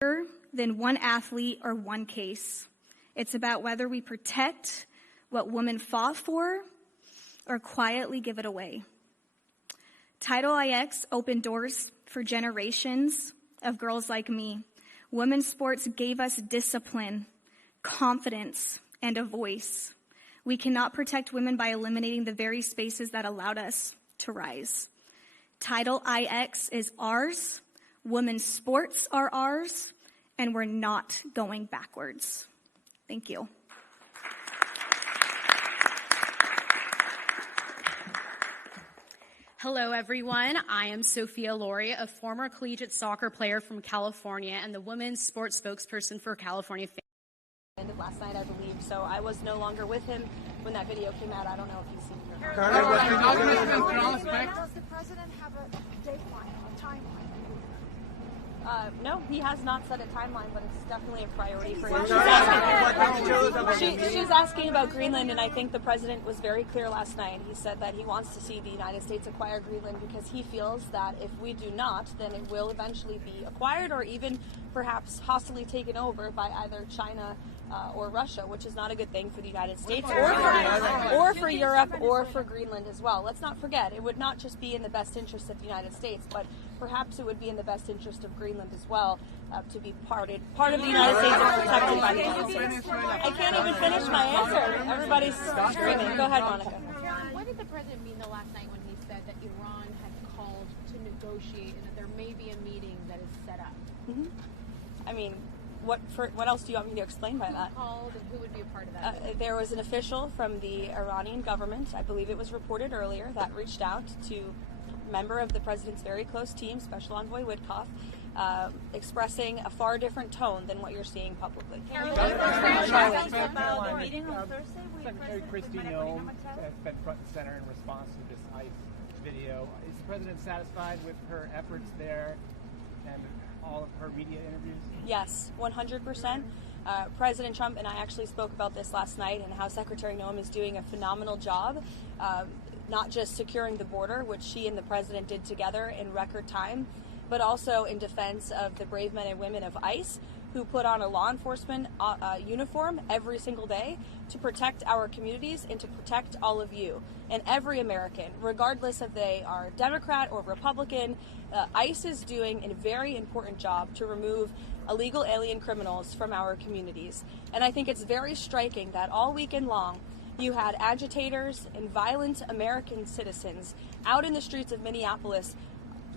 than one athlete or one case. It's about whether we protect what women fought for or quietly give it away. Title IX opened doors for generations of girls like me. Women's sports gave us discipline, confidence, and a voice. We cannot protect women by eliminating the very spaces that allowed us to rise. Title IX is ours, women's sports are ours, and we're not going backwards. Thank you. Hello, everyone. I am Sophia Laurie, a former collegiate soccer player from California and the women's sports spokesperson for California. Ended last night, I believe, so I was no longer with him when that video came out. I don't know if you've seen it. Does the president have a dateline, a timeline? No, he has not set a timeline, but it's definitely a priority for him. She's asking about Greenland, and I think the president was very clear last night. He said that he wants to see the United States acquire Greenland because he feels that if we do not, then it will eventually be acquired or even perhaps hostily taken over by either China or Russia, which is not a good thing for the United States or for Europe or for Greenland as well. Let's not forget, it would not just be in the best interest of the United States, but perhaps it would be in the best interest of Greenland as well to be part of the United States and protected by the United States. I can't even finish my answer. Everybody's screaming. Go ahead, Monica. What did the president mean the last night when he said that Iran had called to negotiate and that there may be a meeting that is set up? Mm-hmm. I mean, what else do you want me to explain by that? Who called and who would be a part of that? There was an official from the Iranian government, I believe it was reported earlier, that reached out to a member of the president's very close team, Special Envoy Witkoff, expressing a far different tone than what you're seeing publicly. Secretary Kristi Noem has been front and center in response to this ICE video. Is the president satisfied with her efforts there and all of her media interviews? Yes, 100%. President Trump and I actually spoke about this last night and how Secretary Noem is doing a phenomenal job, not just securing the border, which she and the president did together in record time, but also in defense of the brave men and women of ICE who put on a law enforcement uniform every single day to protect our communities and to protect all of you and every American, regardless if they are Democrat or Republican. ICE is doing a very important job to remove illegal alien criminals from our communities. And I think it's very striking that all weekend long, you had agitators and violent American citizens out in the streets of Minneapolis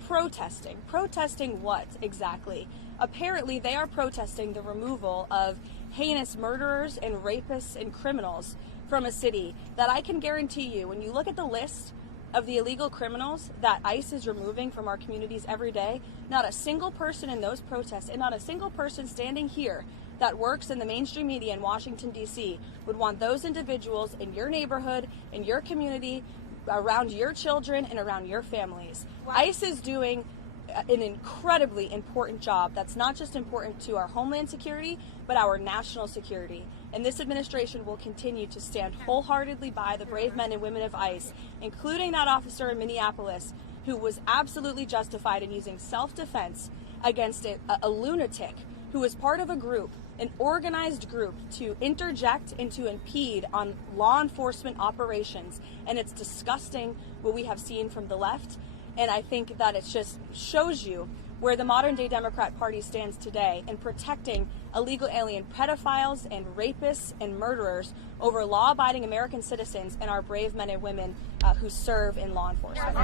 protesting. Protesting what exactly? Apparently, they are protesting the removal of heinous murderers and rapists and criminals from a city that I can guarantee you, when you look at the list of the illegal criminals that ICE is removing from our communities every day, not a single person in those protests and not a single person standing here that works in the mainstream media in Washington, D.C. would want those individuals in your neighborhood, in your community, around your children, and around your families. Wow. ICE is doing an incredibly important job that's not just important to our homeland security, but our national security. And this administration will continue to stand wholeheartedly by the brave men and women of ICE, including that officer in Minneapolis who was absolutely justified in using self-defense against a lunatic who was part of a group, an organized group, to interject and to impede on law enforcement operations. And it's disgusting what we have seen from the left. And I think that it just shows you where the modern day Democrat Party stands today in protecting illegal alien pedophiles and rapists and murderers over law-abiding American citizens and our brave men and women who serve in law enforcement.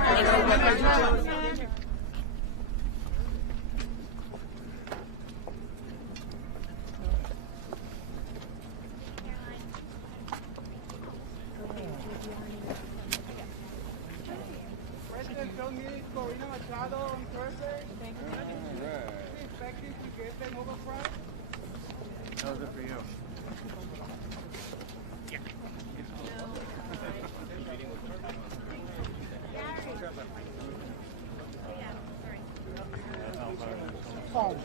On Thursday. Thank you. Expecting to get the Nobel Prize? No, good for you. Yeah. Paul.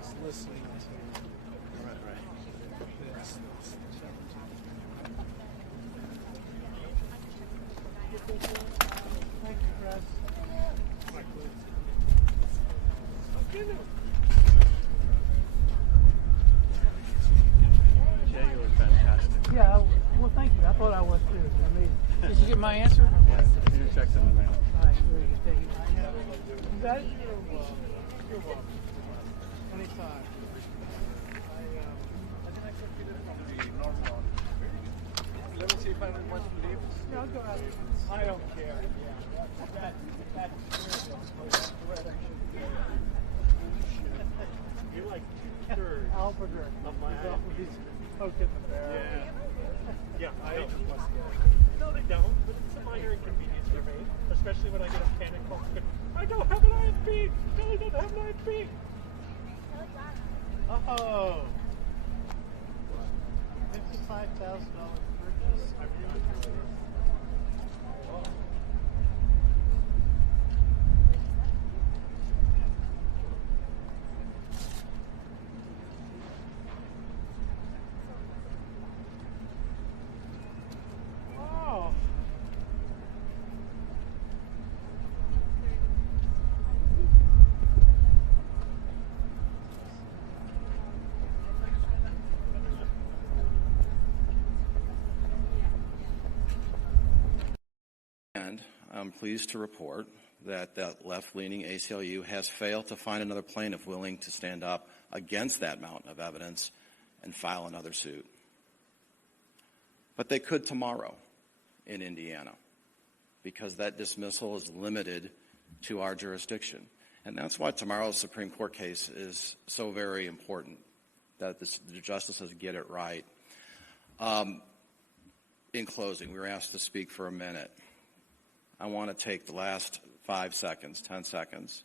Just listening to this. Thank you. Did you get my answer? Yes. Your check's in the mail. All right, very good. Thank you. You got it? You're welcome. Anytime. I think I took you to the normal. Let me see if anyone wants to leave. No, go ahead. I don't care. Yeah. That's you like two-thirds of my he's poking the bear. Yeah. I don't. No, they don't. But it's a minor inconvenience for me, especially when I get a panic call. I don't have an IFP. No, I don't have an IFP. Oh. $55,000 purchase. I really do. And I'm pleased to report that that left-leaning ACLU has failed to find another plaintiff willing to stand up against that mountain of evidence and file another suit. But they could tomorrow in Indiana, because that dismissal is limited to our jurisdiction. And that's why tomorrow's Supreme Court case is so very important, that the justices get it right. In closing, we were asked to speak for a minute. I want to take the last 5 seconds, 10 seconds,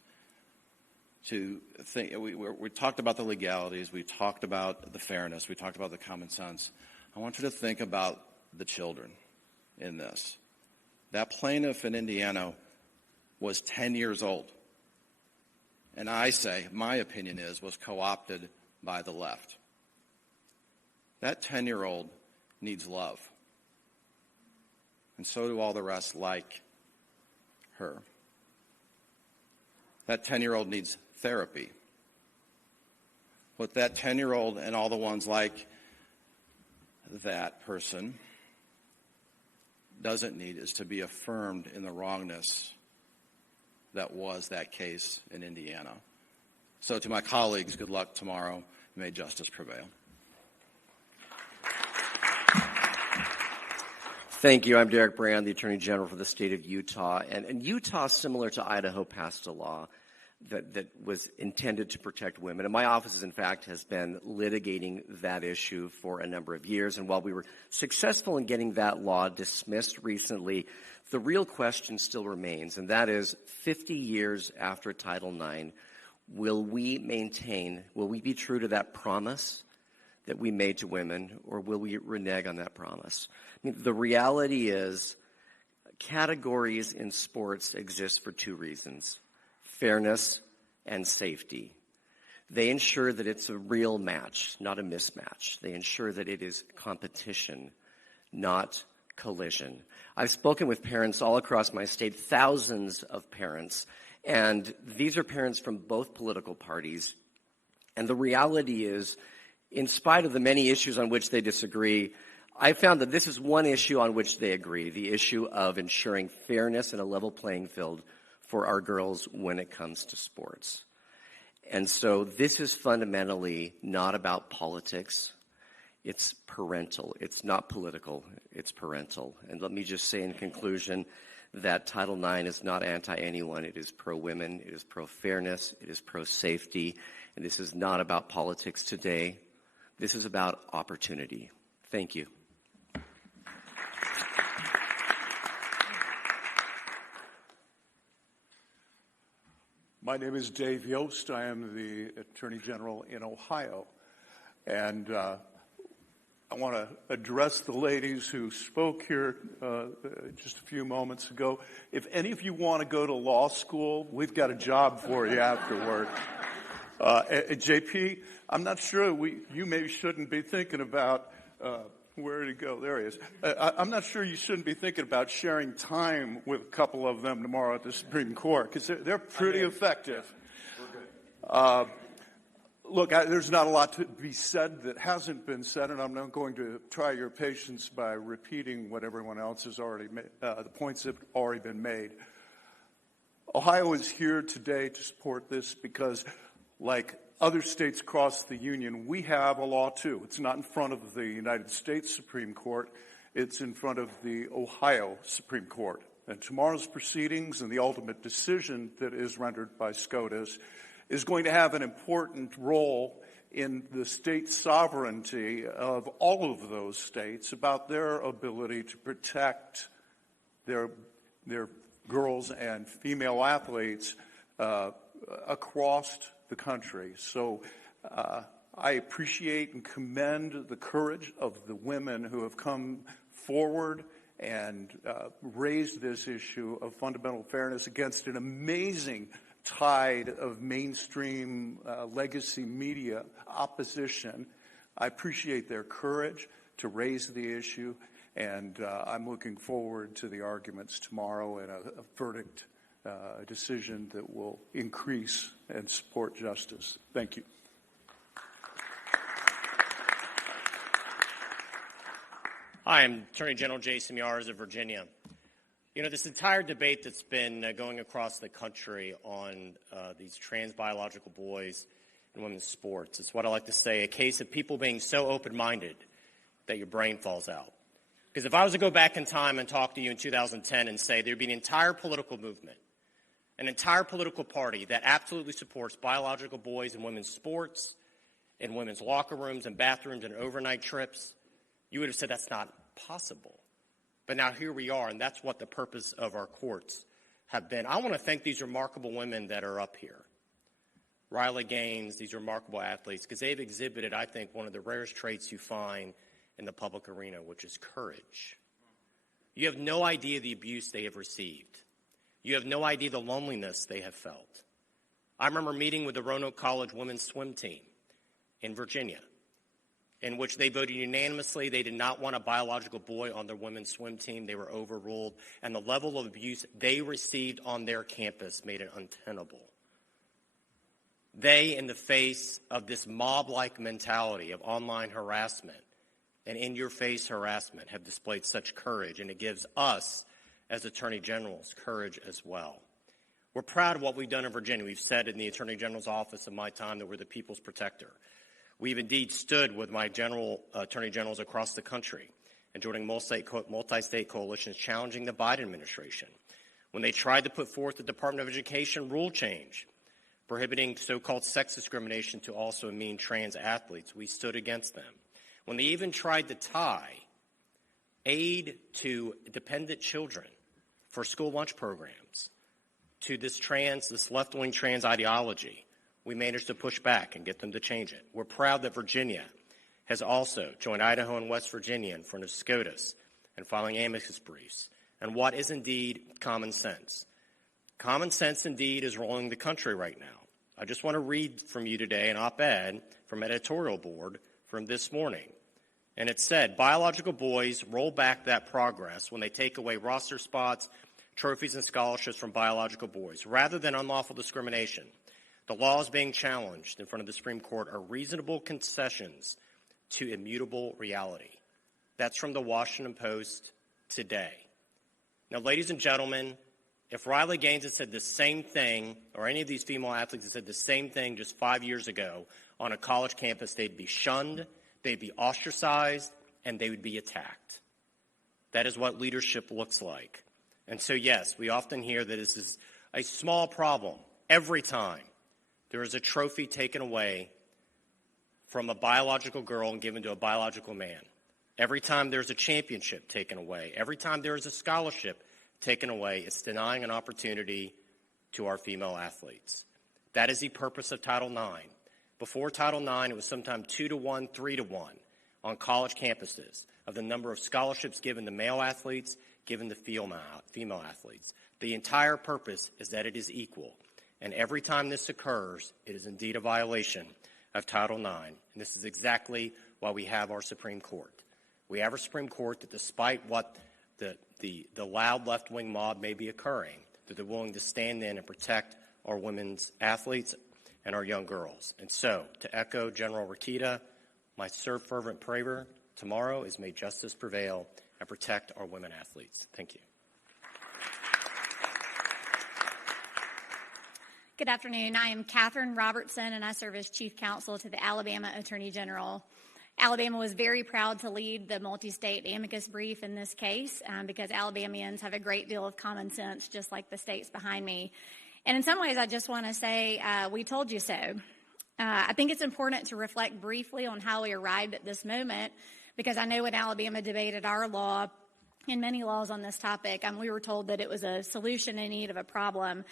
to think. We talked about the legalities, we talked about the fairness, we talked about the common sense. I want you to think about the children in this. That plaintiff in Indiana was 10 years old. And I say, my opinion is, was co-opted by the left. That 10-year-old needs love. And so do all the rest like her. That 10-year-old needs therapy. What that 10-year-old and all the ones like that person doesn't need is to be affirmed in the wrongness that was that case in Indiana. So to my colleagues, good luck tomorrow. May justice prevail. Thank you. I'm Derek Brand, the Attorney General for the state of Utah. And Utah, similar to Idaho, passed a law that was intended to protect women. And my office, in fact, has been litigating that issue for a number of years. And while we were successful in getting that law dismissed recently, the real question still remains, and that is 50 years after Title IX, will we be true to that promise that we made to women, or will we renege on that promise? I mean, the reality is categories in sports exist for two reasons: fairness and safety. They ensure that it's a real match, not a mismatch. They ensure that it is competition, not collision. I've spoken with parents all across my state, thousands of parents, and these are parents from both political parties. And the reality is, in spite of the many issues on which they disagree, I found that this is one issue on which they agree, the issue of ensuring fairness and a level playing field for our girls when it comes to sports. And so this is fundamentally not about politics. It's parental. It's not political. It's parental. And let me just say in conclusion that Title IX is not anti-anyone. It is pro-women. It is pro-fairness. It is pro-safety. And this is not about politics today. This is about opportunity. Thank you. My name is Dave Yost. I am the Attorney General in Ohio. And I want to address the ladies who spoke here just a few moments ago. If any of you want to go to law school, we've got a job for you afterward. JP, I'm not sure you maybe shouldn't be thinking about where to go. There he is. I'm not sure you shouldn't be thinking about sharing time with a couple of them tomorrow at the Supreme Court, because they're pretty effective. Yeah, we're good. Look, there's not a lot to be said that hasn't been said, and I'm not going to try your patience by repeating what everyone else has already made, the points that have already been made. Ohio is here today to support this because, like other states across the union, we have a law too. It's not in front of the United States Supreme Court. It's in front of the Ohio Supreme Court. And tomorrow's proceedings and the ultimate decision that is rendered by SCOTUS is going to have an important role in the state sovereignty of all of those states about their ability to protect their girls and female athletes across the country. So I appreciate and commend the courage of the women who have come forward and raised this issue of fundamental fairness against an amazing tide of mainstream legacy media opposition. I appreciate their courage to raise the issue, and I'm looking forward to the arguments tomorrow and a verdict, a decision that will increase and support justice. Thank you. Hi, I'm Attorney General Jason Miyares of Virginia. You know, this entire debate that's been going across the country on these trans biological boys and women's sports, it's what I like to say, a case of people being so open-minded that your brain falls out. Because if I was to go back in time and talk to you in 2010 and say there'd be an entire political movement, an entire political party that absolutely supports biological boys and women's sports, in women's locker rooms and bathrooms and overnight trips, you would have said that's not possible. But now here we are, and that's what the purpose of our courts have been. I want to thank these remarkable women that are up here. Riley Gaines, these remarkable athletes, because they've exhibited, I think, one of the rarest traits you find in the public arena, which is courage. You have no idea the abuse they have received. You have no idea the loneliness they have felt. I remember meeting with the Roanoke College women's swim team in Virginia, in which they voted unanimously. They did not want a biological boy on their women's swim team. They were overruled, and the level of abuse they received on their campus made it untenable. They, in the face of this mob-like mentality of online harassment and in-your-face harassment, have displayed such courage, and it gives us, as Attorney Generals, courage as well. We're proud of what we've done in Virginia. We've said in the Attorney General's office in my time that we're the people's protector. We've indeed stood with my attorney generals across the country and joining multi-state coalitions challenging the Biden administration when they tried to put forth the Department of Education rule change prohibiting so-called sex discrimination to also mean trans athletes. We stood against them. When they even tried to tie aid to dependent children for school lunch programs to this left-wing trans ideology, we managed to push back and get them to change it. We're proud that Virginia has also joined Idaho and West Virginia in front of SCOTUS and filing amicus briefs. And what is indeed common sense? Common sense indeed is rolling the country right now. I just want to read from you today an op-ed from editorial board from this morning. And it said, biological boys roll back that progress when they take away roster spots, trophies, and scholarships from biological boys. Rather than unlawful discrimination, the laws being challenged in front of the Supreme Court are reasonable concessions to immutable reality. That's from the Washington Post today. Now, ladies and gentlemen, if Riley Gaines had said the same thing, or any of these female athletes had said the same thing just 5 years ago on a college campus, they'd be shunned, they'd be ostracized, and they would be attacked. That is what leadership looks like. And so, yes, we often hear that this is a small problem every time there is a trophy taken away from a biological girl and given to a biological man. Every time there's a championship taken away, every time there is a scholarship taken away, it's denying an opportunity to our female athletes. That is the purpose of Title IX. Before Title IX, it was sometimes 2-to-1, 3-to-1 on college campuses of the number of scholarships given to male athletes, given to female athletes. The entire purpose is that it is equal. And every time this occurs, it is indeed a violation of Title IX. And this is exactly why we have our Supreme Court. We have a Supreme Court that, despite what the loud left-wing mob may be occurring, that they're willing to stand in and protect our women's athletes and our young girls. And so, to echo General Rakita, my fervent prayer tomorrow is may justice prevail and protect our women athletes. Thank you. Good afternoon. I am Catherine Robertson, and I serve as Chief Counsel to the Alabama Attorney General. Alabama was very proud to lead the multi-state amicus brief in this case because Alabamians have a great deal of common sense, just like the states behind me. And in some ways, I just want to say, we told you so. I think it's important to reflect briefly on how we arrived at this moment, because I know when Alabama debated our law and many laws on this topic, we were told that it was a solution in need of a problem.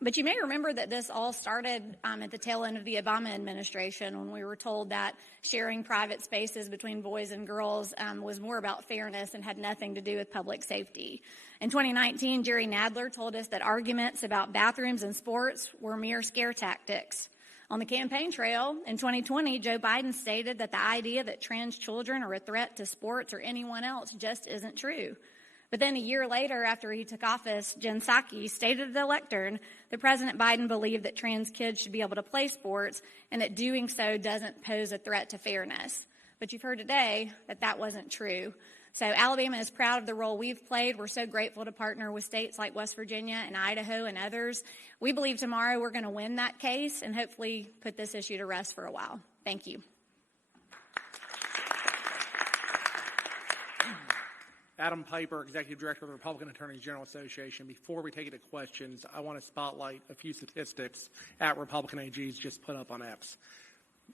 But you may remember that this all started at the tail end of the Obama administration, when we were told that sharing private spaces between boys and girls was more about fairness and had nothing to do with public safety. In 2019, Jerry Nadler told us that arguments about bathrooms and sports were mere scare tactics. On the campaign trail in 2020, Joe Biden stated that the idea that trans children are a threat to sports or anyone else just isn't true. But then a year later, after he took office, Jen Psaki stated at the lectern that President Biden believed that trans kids should be able to play sports and that doing so doesn't pose a threat to fairness. But you've heard today that that wasn't true. So Alabama is proud of the role we've played. We're so grateful to partner with states like West Virginia and Idaho and others. We believe tomorrow we're going to win that case and hopefully put this issue to rest for a while. Thank you. Adam Piper, Executive Director of the Republican Attorney General Association. Before we take it to questions, I want to spotlight a few statistics at Republican AGs just put up on X.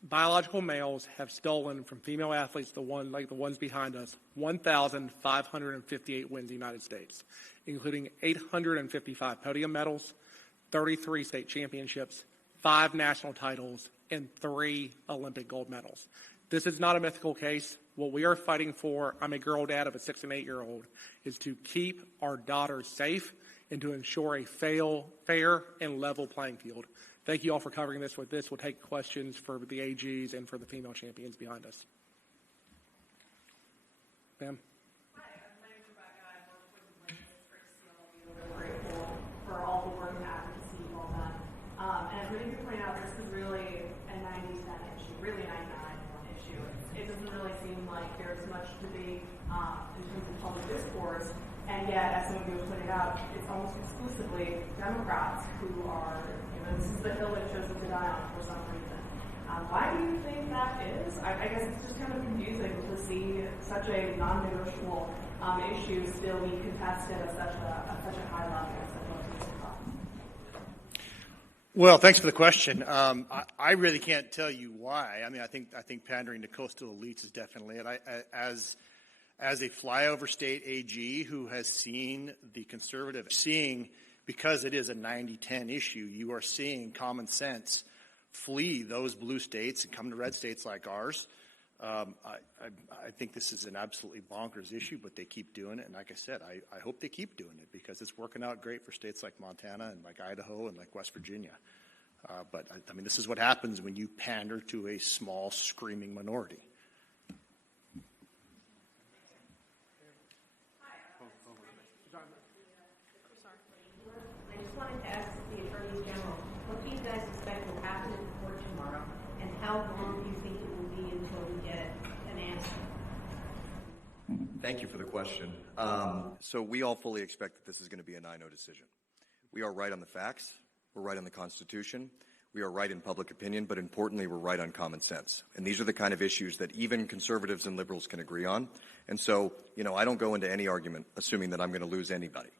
Biological males have stolen from female athletes, the ones behind us, 1,558 wins in the United States, including 855 podium medals, 33 state championships, 5 national titles, and 3 Olympic gold medals. This is not a mythical case. What we are fighting for, I'm a girl dad of a 6- and 8-year-old, is to keep our daughters safe and to ensure a fair and level playing field. Thank you all for covering this with this. We'll take questions for the AGs and for the female champions behind us. Ma'am? Hi, my name is Rebecca. I work for the women. It's great to see all of you. We're grateful for all the work and advocacy you've all done. And as many of you pointed out, this is really a 90-10 issue, really a 99-1 issue. It doesn't really seem like there's much debate in terms of public discourse, and yet, as some of you have pointed out, it's almost exclusively Democrats who are, this is the hill that chose to die on for some reason. Why do you think that is? I guess it's just kind of confusing to see such a non-negotiable issue still be contested at such a high level. Well, thanks for the question. I really can't tell you why. I mean, I think pandering to coastal elites is definitely it. As a flyover state AG who has seen the conservative because it is a 90-10 issue, you are seeing common sense flee those blue states and come to red states like ours. I think this is an absolutely bonkers issue, but they keep doing it. And like I said, I hope they keep doing it because it's working out great for states like Montana and like Idaho and like West Virginia. But I mean, this is what happens when you pander to a small, screaming minority. I just wanted to ask the Attorney General, what do you guys expect will happen in court tomorrow, and how long do you think it will be until we get an answer? Thank you for the question. So we all fully expect that this is going to be a 9-0 decision. We are right on the facts. We're right on the Constitution. We are right in public opinion, but importantly, we're right on common sense. And these are the kind of issues that even conservatives and liberals can agree on. And so, I don't go into any argument assuming that I'm going to lose anybody.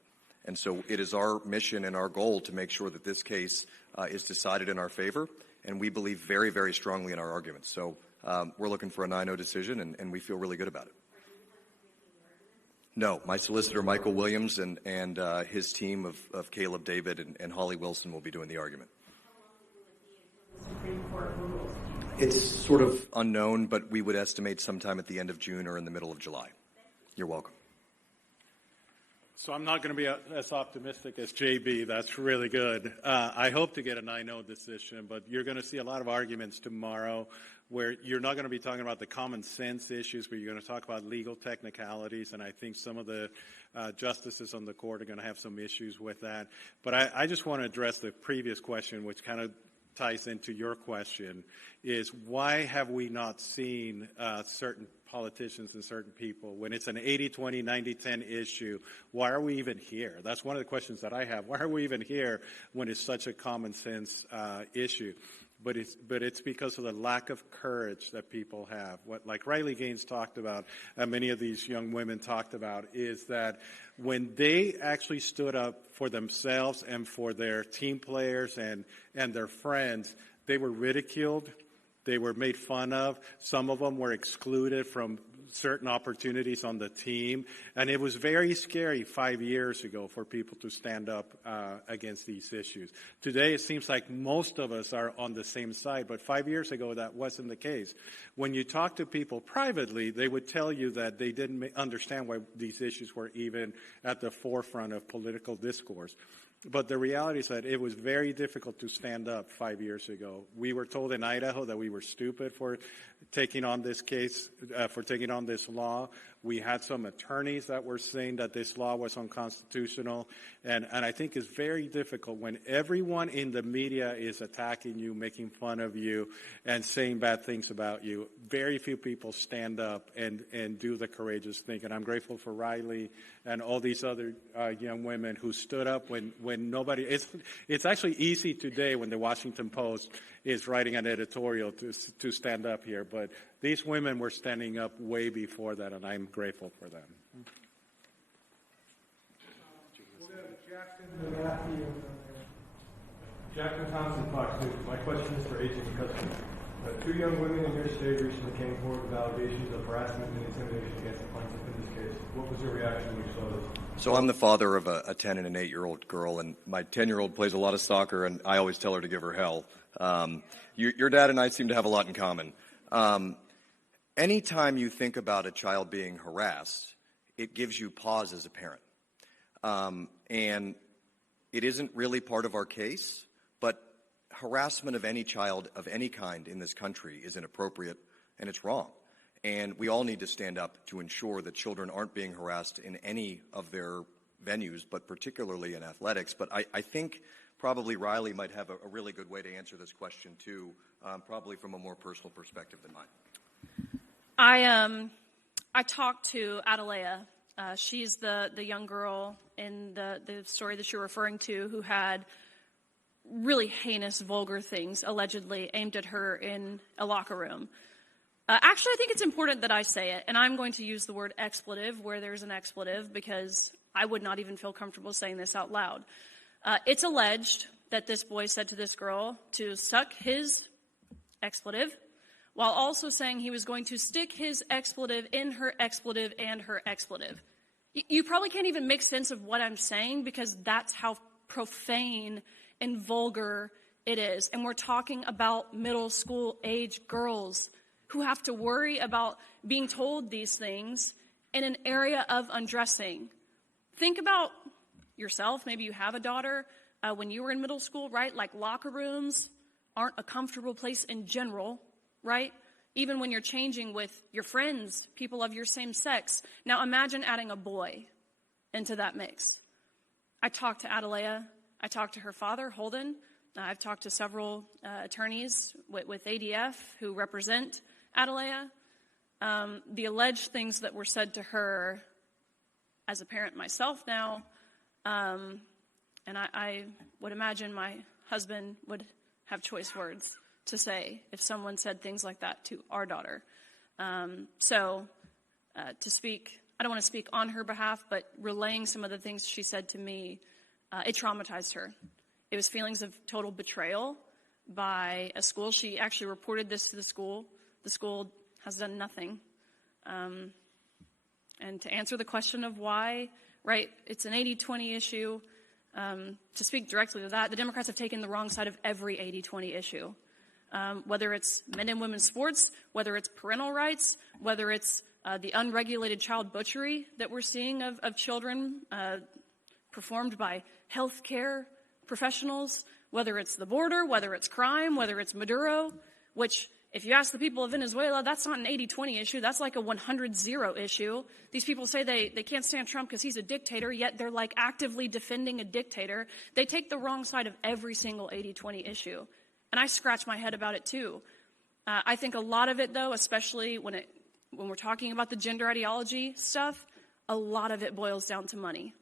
And so it is our mission and our goal to make sure that this case is decided in our favor, and we believe very, very strongly in our arguments. So we're looking for a 9-0 decision, and we feel really good about it. No, my solicitor, Michael Williams, and his team of Caleb David and Holly Wilson will be doing the argument. It's sort of unknown, but we would estimate sometime at the end of June or in the middle of July. You're welcome. So I'm not going to be as optimistic as JB. That's really good. I hope to get a 9-0 decision, but you're going to see a lot of arguments tomorrow where you're not going to be talking about the common sense issues, where you're going to talk about legal technicalities, and I think some of the justices on the court are going to have some issues with that. But I just want to address the previous question, which kind of ties into your question, is why have we not seen certain politicians and certain people, when it's an 80-20, 90-10 issue, why are we even here? That's one of the questions that I have. Why are we even here when it's such a common sense issue? But it's because of the lack of courage that people have. What, like Riley Gaines talked about, and many of these young women talked about, is that when they actually stood up for themselves and for their team players and their friends, they were ridiculed. They were made fun of. Some of them were excluded from certain opportunities on the team. And it was very scary 5 years ago for people to stand up against these issues. Today, it seems like most of us are on the same side, but 5 years ago, that wasn't the case. When you talk to people privately, they would tell you that they didn't understand why these issues were even at the forefront of political discourse. But the reality is that it was very difficult to stand up 5 years ago. We were told in Idaho that we were stupid for taking on this case, for taking on this law. We had some attorneys that were saying that this law was unconstitutional. And I think it's very difficult when everyone in the media is attacking you, making fun of you, and saying bad things about you. Very few people stand up and do the courageous thing. And I'm grateful for Riley and all these other young women who stood up when nobody. It's actually easy today when the Washington Post is writing an editorial to stand up here, but these women were standing up way before that, and I'm grateful for them. We'll go to Jackson. Jackson Thompson, Fox News. My question is for Agent Custody. Two young women in your state recently came forward with allegations of harassment and intimidation against the plaintiff in this case. What was your reaction when you saw this? So I'm the father of a 10 and an 8-year-old girl, and my 10-year-old plays a lot of soccer, and I always tell her to give her hell. Your dad and I seem to have a lot in common. Anytime you think about a child being harassed, it gives you pause as a parent. And it isn't really part of our case, but harassment of any child of any kind in this country is inappropriate and it's wrong. And we all need to stand up to ensure that children aren't being harassed in any of their venues, but particularly in athletics. But I think probably Riley might have a really good way to answer this question too, probably from a more personal perspective than mine. I talked to Adelea. She's the young girl in the story that you're referring to who had really heinous, vulgar things allegedly aimed at her in a locker room. Actually, I think it's important that I say it, and I'm going to use the word expletive where there's an expletive because I would not even feel comfortable saying this out loud. It's alleged that this boy said to this girl to suck his expletive while also saying he was going to stick his expletive in her expletive and her expletive. You probably can't even make sense of what I'm saying because that's how profane and vulgar it is. And we're talking about middle school age girls who have to worry about being told these things in an area of undressing. Think about yourself. Maybe you have a daughter. When you were in middle school, right? Like locker rooms aren't a comfortable place in general, right? Even when you're changing with your friends, people of your same sex. Now imagine adding a boy into that mix. I talked to Adelea. I talked to her father, Holden. I've talked to several attorneys with ADF who represent Adelea. The alleged things that were said to her as a parent myself now, and I would imagine my husband would have choice words to say if someone said things like that to our daughter. To speak, I don't want to speak on her behalf, but relaying some of the things she said to me, it traumatized her. It was feelings of total betrayal by a school. She actually reported this to the school. The school has done nothing. And to answer the question of why, right, it's an 80-20 issue. To speak directly to that, the Democrats have taken the wrong side of every 80-20 issue. Whether it's men and women's sports, whether it's parental rights, whether it's the unregulated child butchery that we're seeing of children performed by healthcare professionals, whether it's the border, whether it's crime, whether it's Maduro, which if you ask the people of Venezuela, that's not an 80-20 issue. That's like a 100-0 issue. These people say they can't stand Trump because he's a dictator, yet they're like actively defending a dictator. They take the wrong side of every single 80-20 issue. And I scratch my head about it too. I think a lot of it, though, especially when we're talking about the gender ideology stuff, a lot of it boils down to money.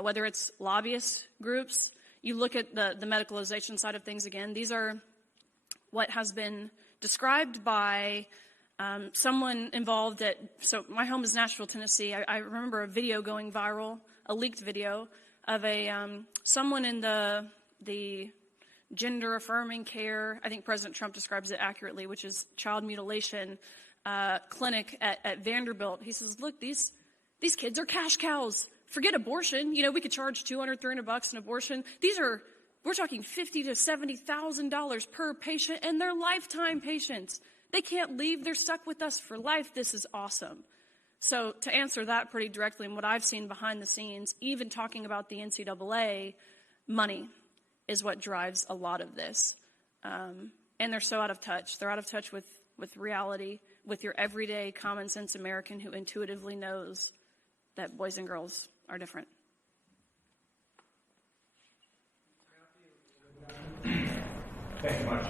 Whether it's lobbyist groups, you look at the medicalization side of things again, these are what has been described by someone involved so my home is Nashville, Tennessee. I remember a video going viral, a leaked video of someone in the gender affirming care, I think President Trump describes it accurately, which is child mutilation clinic at Vanderbilt. He says, look, these kids are cash cows. Forget abortion. You know, we could charge $200, $300 an abortion. We're talking $50,000 to $70,000 per patient, and they're lifetime patients. They can't leave. They're stuck with us for life. This is awesome. So to answer that pretty directly, and what I've seen behind the scenes, even talking about the NCAA, money is what drives a lot of this. And they're so out of touch. They're out of touch with reality, with your everyday common sense American who intuitively knows that boys and girls are different. Thanks so much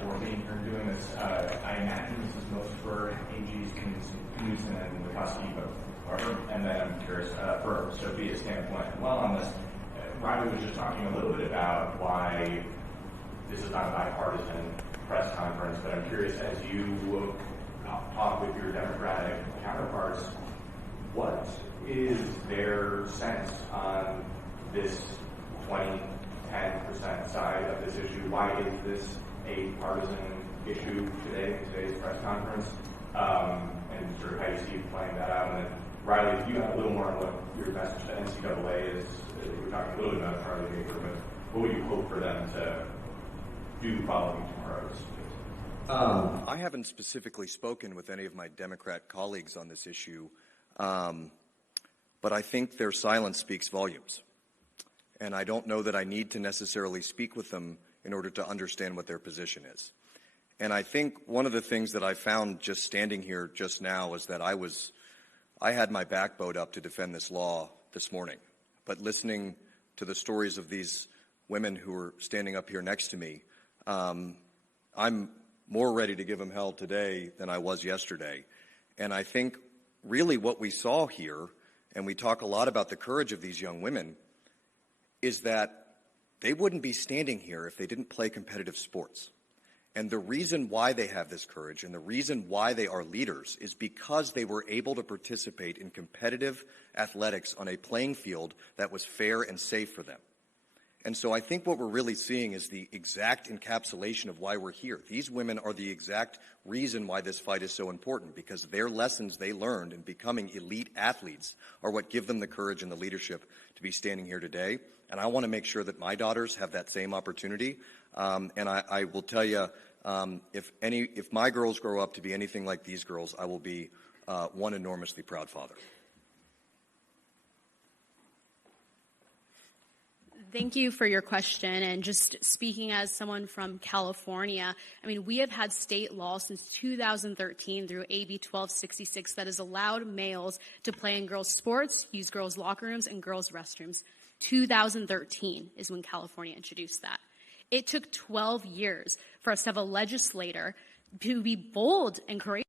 for being here and doing this. I imagine this is most for AGs Knudsen and Lukoski, and then I'm curious, for Sophia's standpoint as well on this. Riley was just talking a little bit about why this is not a bipartisan press conference, but I'm curious, as you talk with your Democratic counterparts, what is their sense on this 20-10% side of this issue? Why is this a partisan issue today, today's press conference? And sort of how you see playing that out. And then, Riley, if you have a little more on what your message to NCAA is, we were talking a little bit about Charlie Baker, but what would you hope for them to do following tomorrow's? I haven't specifically spoken with any of my Democrat colleagues on this issue, but I think their silence speaks volumes. And I don't know that I need to necessarily speak with them in order to understand what their position is. And I think one of the things that I found just standing here just now is that I had my backbone up to defend this law this morning. But listening to the stories of these women who are standing up here next to me, I'm more ready to give them hell today than I was yesterday. And I think really what we saw here, and we talk a lot about the courage of these young women, is that they wouldn't be standing here if they didn't play competitive sports. And the reason why they have this courage and the reason why they are leaders is because they were able to participate in competitive athletics on a playing field that was fair and safe for them. And so I think what we're really seeing is the exact encapsulation of why we're here. These women are the exact reason why this fight is so important, because their lessons they learned in becoming elite athletes are what give them the courage and the leadership to be standing here today. And I want to make sure that my daughters have that same opportunity. And I will tell you, if my girls grow up to be anything like these girls, I will be one enormously proud father. Thank you for your question. And just speaking as someone from California, I mean, we have had state law since 2013 through AB 1266 that has allowed males to play in girls' sports, use girls' locker rooms, and girls' restrooms. 2013 is when California introduced that. It took 12 years for us to have a legislator to be bold and courageous.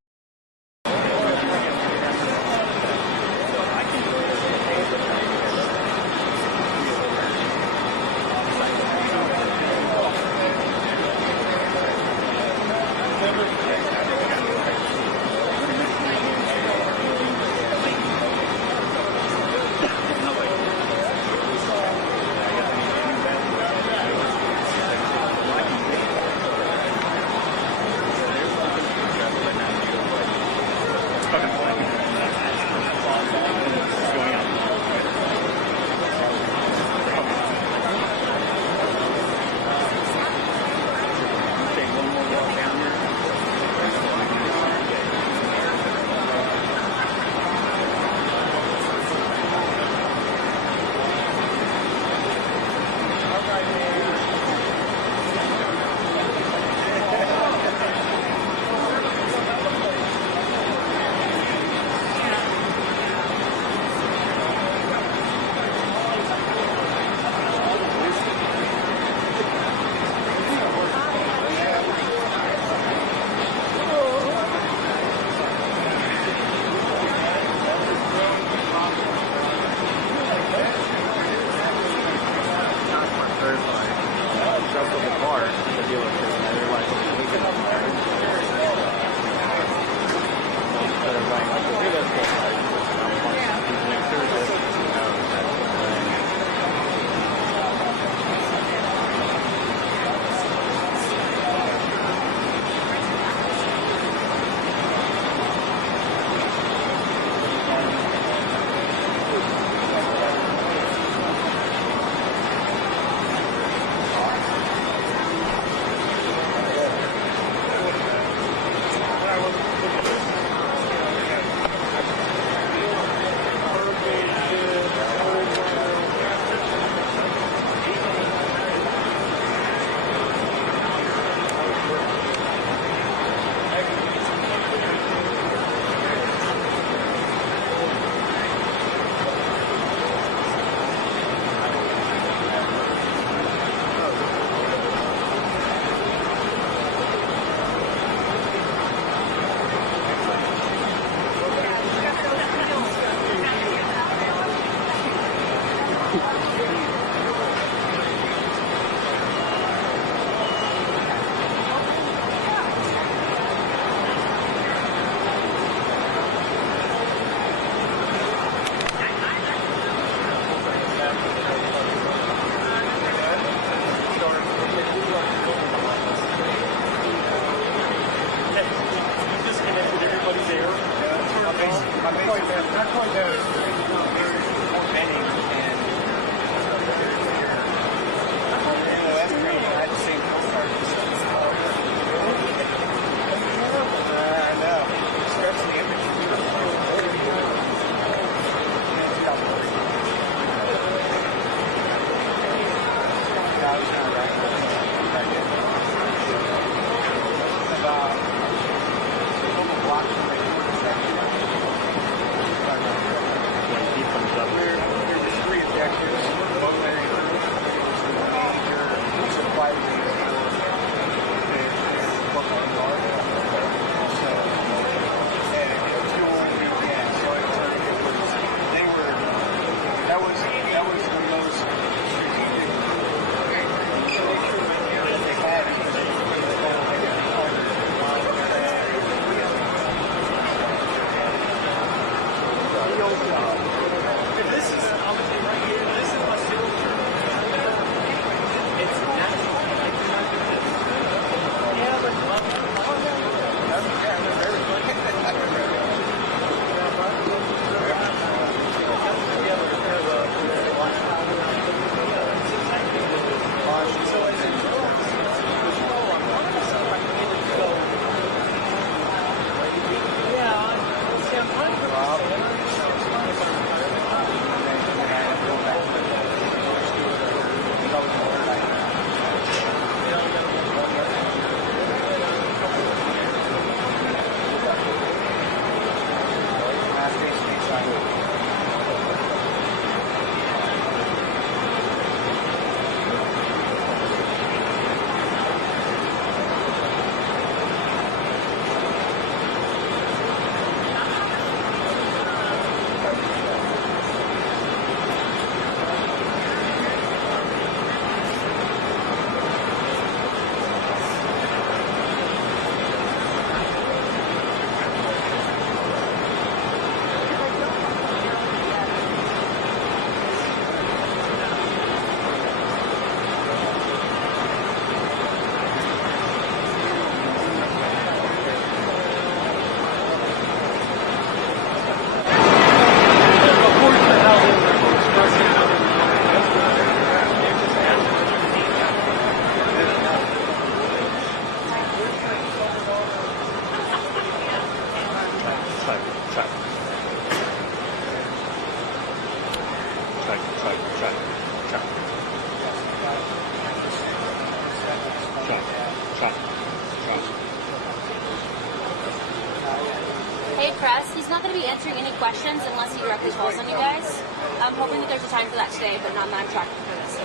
be answering any questions unless he directly calls on you guys. I'm hoping that there's a time for that today, but not on track for this.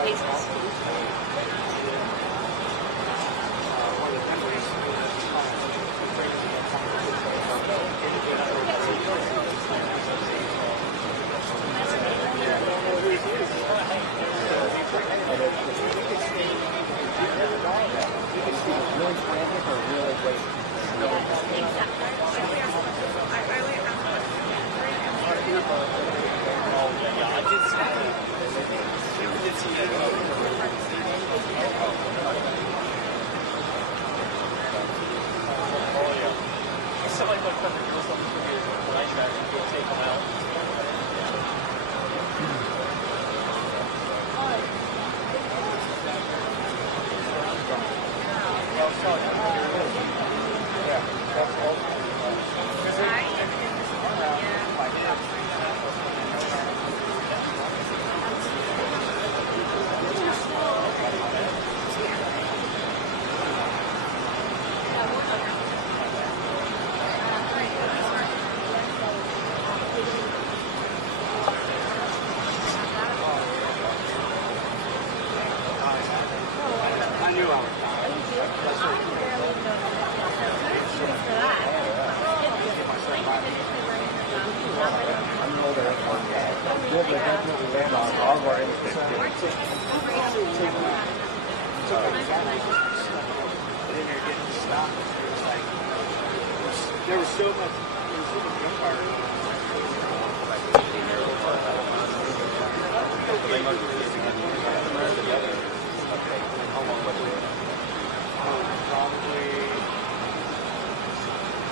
Thanks. Really frantic or really wait? There was so much gunfire. Probably,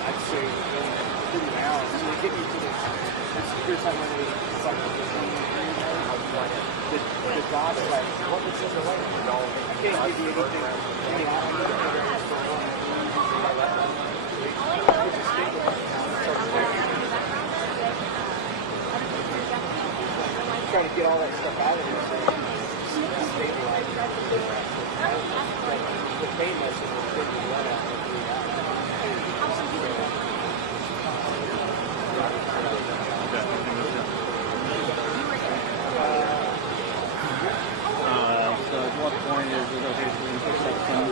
I'd say, pretty now. So they get you to this secure time when it's like the dots are like, what was this away? I can't give you anything. Trying to get all that stuff out of here. The famous is getting let out. So at what point is it okay to intercept them?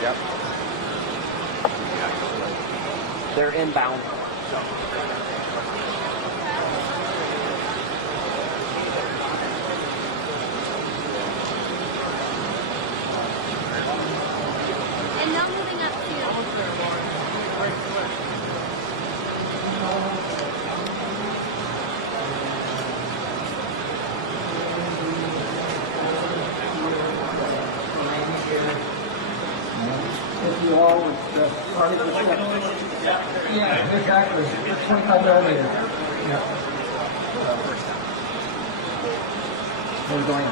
Yep. They're inbound. And now moving up to If you all would start with yeah, exactly. 25 millimeters. Yeah. We're going.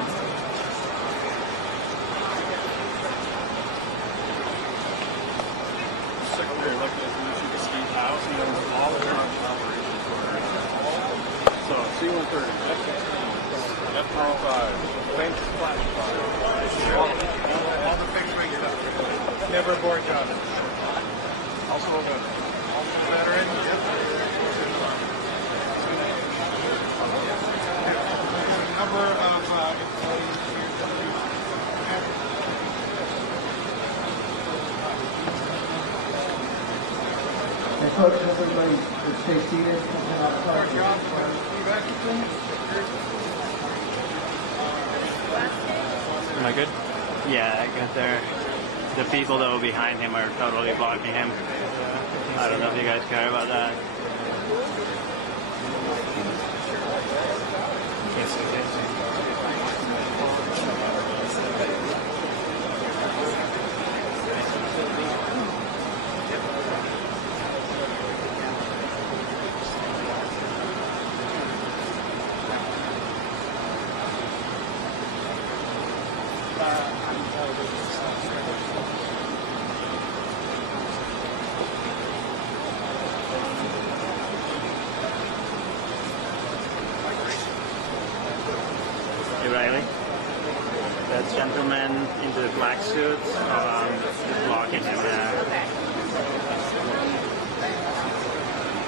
Secretary elected as the issue to Steve House, and then all the launch operations were. So C-130, F-35, tanks classified, all the fixed wing stuff. Never aboard job. Also a veteran. Number of employees And folks, everybody would stay seated. Am I good? Yeah, I got there. The people that were behind him are totally blocking him. I don't know if you guys care about that. suit, so just blocking him there. Okay.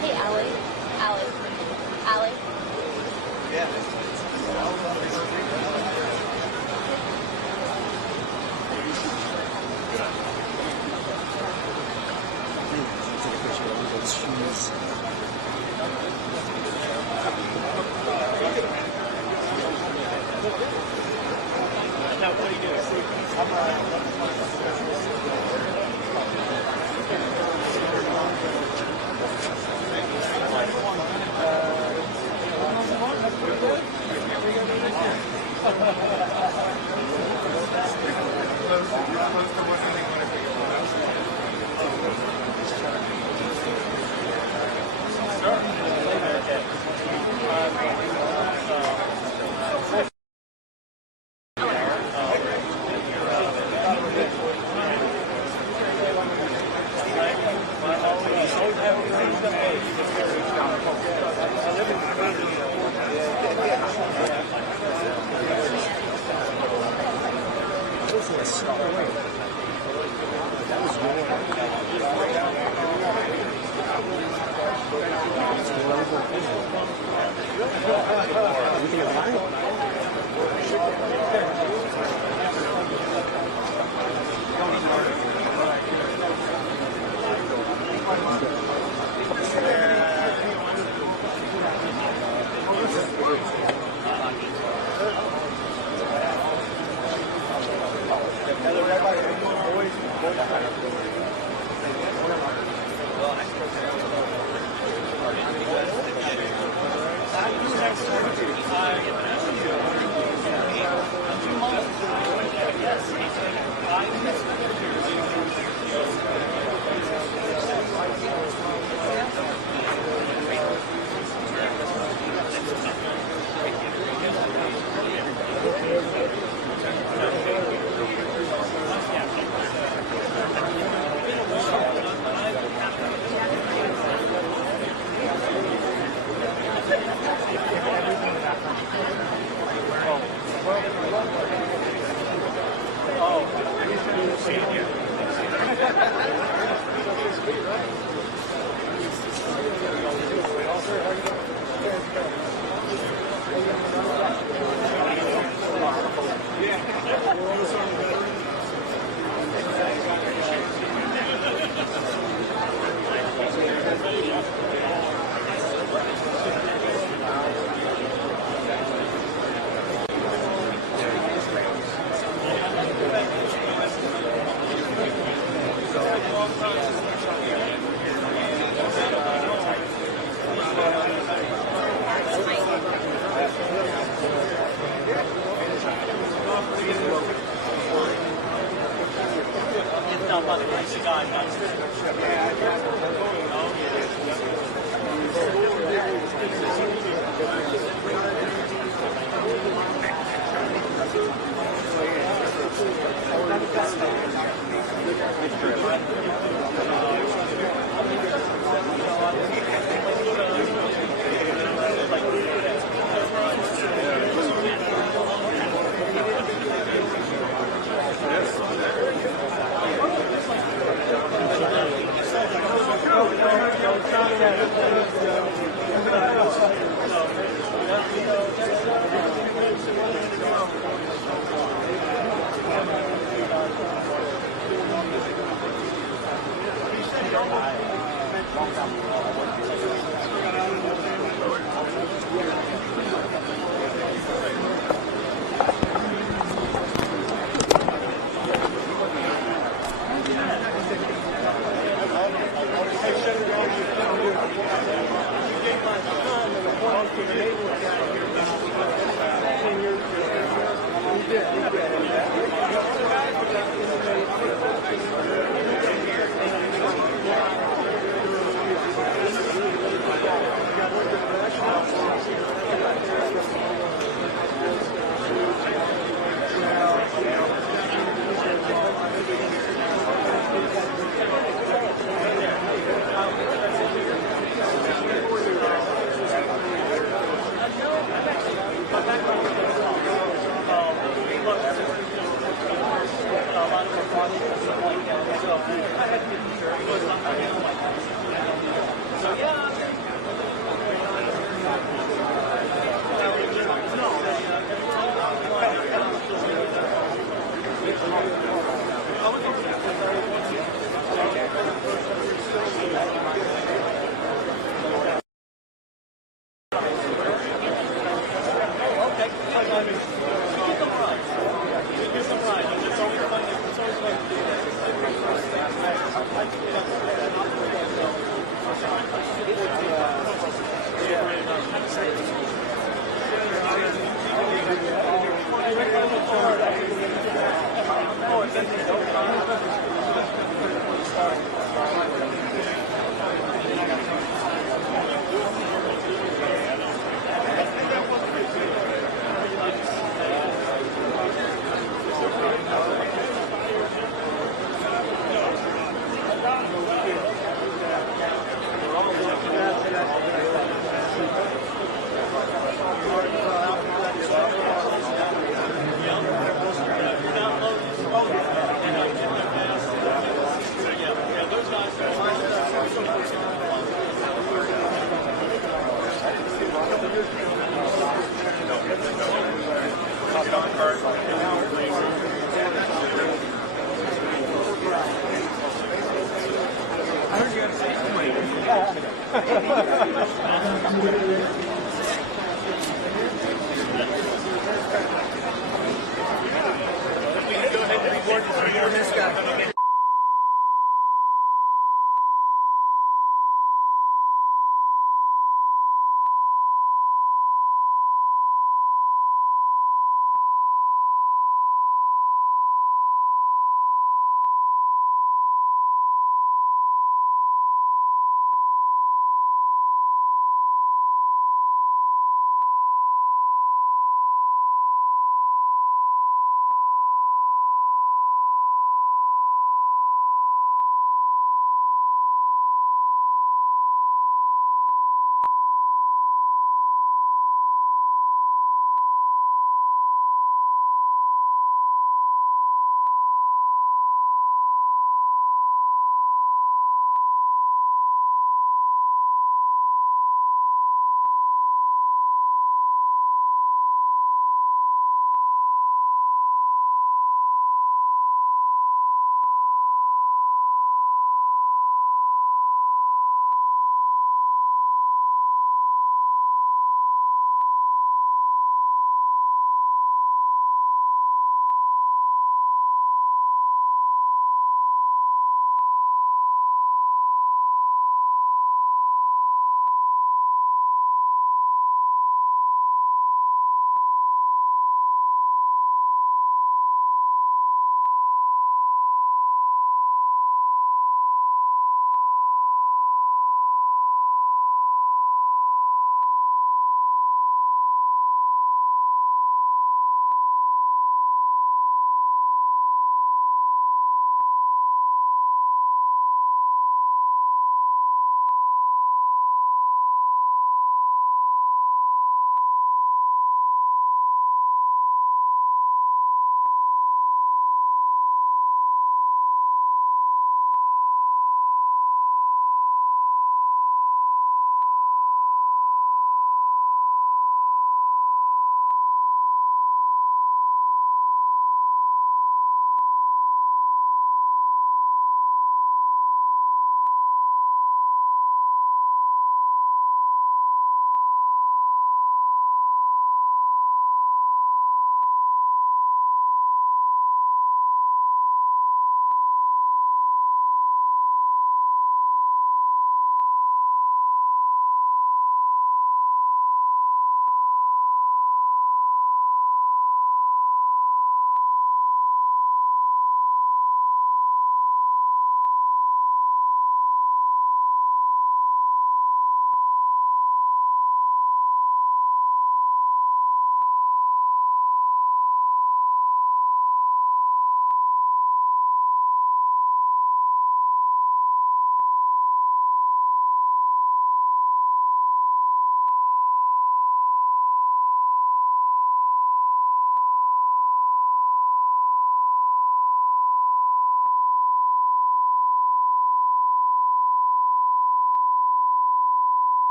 Hey, Allie. Allie. Yeah. Take a picture of those shoes. Now, what do you do?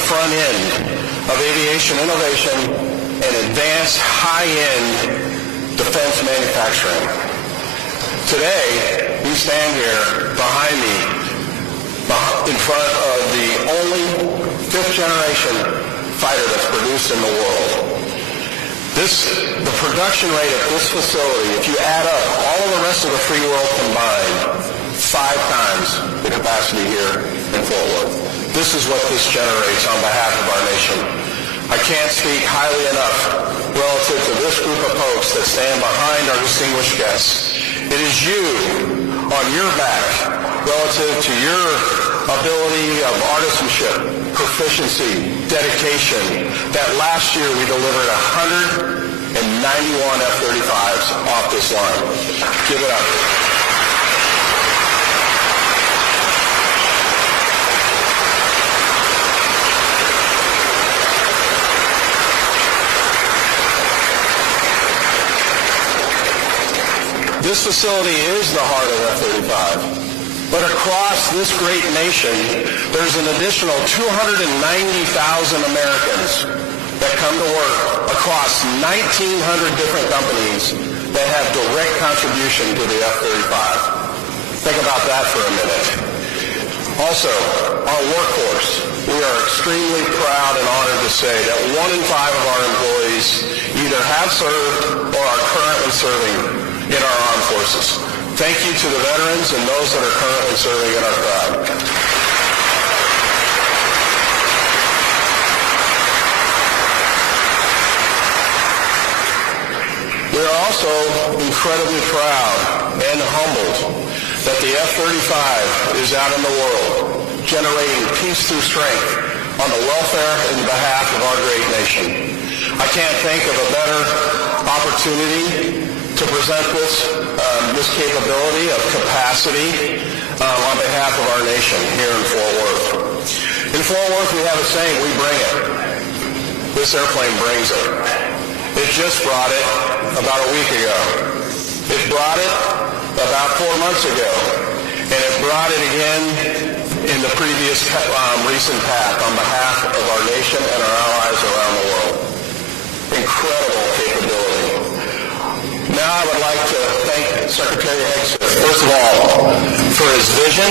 the front end of aviation innovation and advanced high-end defense manufacturing. Today, we stand here behind me in front of the only fifth-generation fighter that's produced in the world. The production rate at this facility, if you add up all of the rest of the free world combined, 5 times the capacity here in Fort Worth. This is what this generates on behalf of our nation. I can't speak highly enough relative to this group of folks that stand behind our distinguished guests. It is you on your back relative to your ability of artisanship, proficiency, dedication, that last year we delivered 191 F-35s off this line. Give it up. This facility is the heart of F-35. But across this great nation, there's an additional 290,000 Americans that come to work across 1,900 different companies that have direct contribution to the F-35. Think about that for a minute. Also, our workforce. We are extremely proud and honored to say that 1 in 5 of our employees either have served or are currently serving in our armed forces. Thank you to the veterans and those that are currently serving in our crowd. We are also incredibly proud and humbled that the F-35 is out in the world, generating peace through strength on the welfare and behalf of our great nation. I can't think of a better opportunity to present this capability of capacity on behalf of our nation here in Fort Worth. In Fort Worth, we have a saying, we bring it. This airplane brings it. It just brought it about a week ago. It brought it about 4 months ago. And it brought it again in the previous recent path on behalf of our nation and our allies around the world. Incredible capability. Now I would like to thank Secretary Hegseth, first of all, for his vision,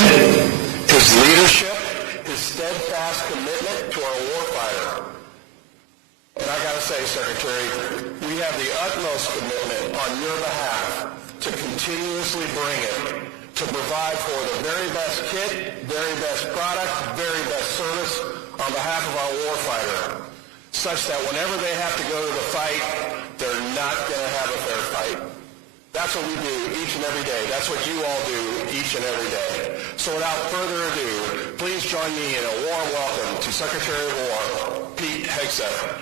his leadership, his steadfast commitment to our warfighter. And I got to say, Secretary, we have the utmost commitment on your behalf to continuously bring it, to provide for the very best kit, very best product, very best service on behalf of our warfighter, such that whenever they have to go to the fight, they're not going to have a fair fight. That's what we do each and every day. That's what you all do each and every day. So without further ado, please join me in a warm welcome to Secretary of War, Pete Hegseth.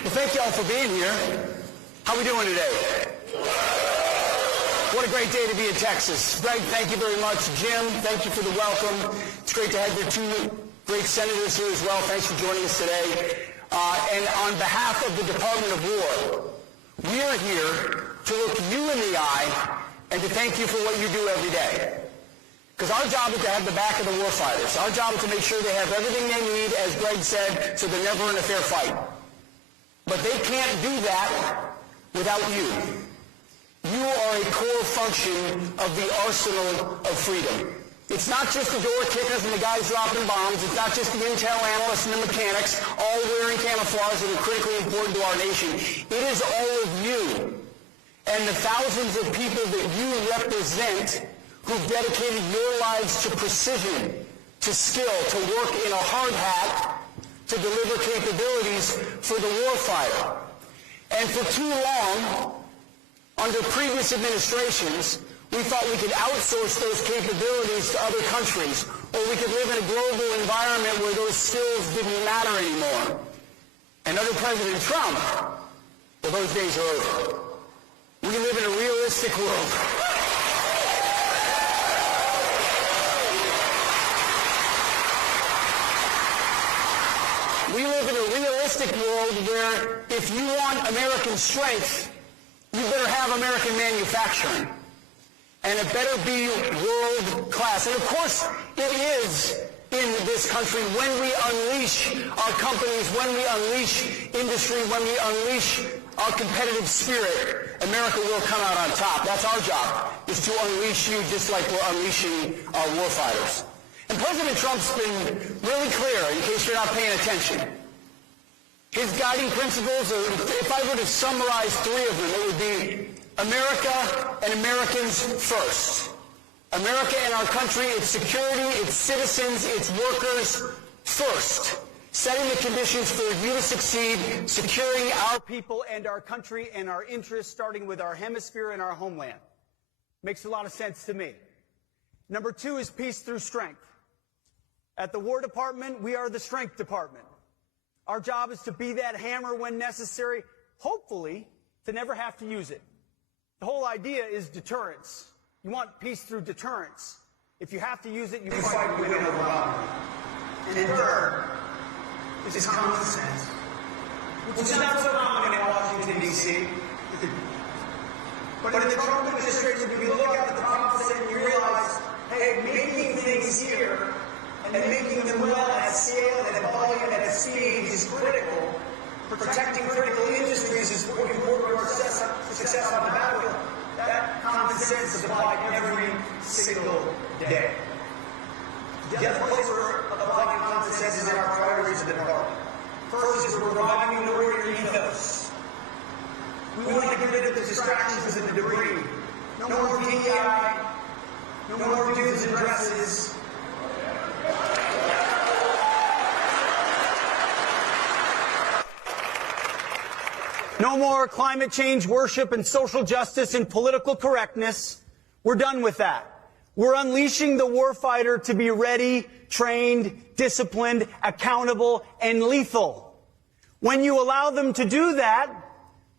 Well, thank you all for being here. How are we doing today? What a great day to be in Texas. Greg, thank you very much. Jim, thank you for the welcome. It's great to have your 2 great senators here as well. Thanks for joining us today. And on behalf of the Department of War, we are here to look you in the eye and to thank you for what you do every day. Because our job is to have the back of the warfighters. Our job is to make sure they have everything they need, as Greg said, so they're never in a fair fight. But they can't do that without you. You are a core function of the arsenal of freedom. It's not just the door kickers and the guys dropping bombs. It's not just the intel analysts and the mechanics all wearing camouflage that are critically important to our nation. It is all of you and the thousands of people that you represent who've dedicated your lives to precision, to skill, to work in a hard hat, to deliver capabilities for the warfighter. And for too long, under previous administrations, we thought we could outsource those capabilities to other countries, or we could live in a global environment where those skills didn't matter anymore. And under President Trump, well, those days are over. We live in a realistic world. realistic world where if you want American strength, you better have American manufacturing. And it better be world class. And of course, it is in this country when we unleash our companies, when we unleash industry, when we unleash our competitive spirit, America will come out on top. That's our job, is to unleash you just like we're unleashing our warfighters. And President Trump's been really clear, in case you're not paying attention. His guiding principles, if I were to summarize three of them, it would be America and Americans first. America and our country, its security, its citizens, its workers first. Setting the conditions for you to succeed, securing our people and our country and our interests, starting with our hemisphere and our homeland. Makes a lot of sense to me. Number two is peace through strength. At the War Department, we are the Strength Department. Our job is to be that hammer when necessary, hopefully to never have to use it. The whole idea is deterrence. You want peace through deterrence. If you have to use it, you fight to win over poverty. And third is common sense, which is not so common in Washington, D.C. But in the Trump administration, if you look at the promises and you realize, hey, making things here and making them well at scale and at volume and at speed is critical. Protecting critical industries is important to our success on the battlefield. That common sense is applied every single day. The other place we're applying common sense is in our priorities of the department. First is we're reviving the warrior ethos. We want to get rid of the distractions and the debris. No more DEI, no more dues and dresses. No more climate change worship and social justice and political correctness. We're done with that. We're unleashing the warfighter to be ready, trained, disciplined, accountable, and lethal. When you allow them to do that,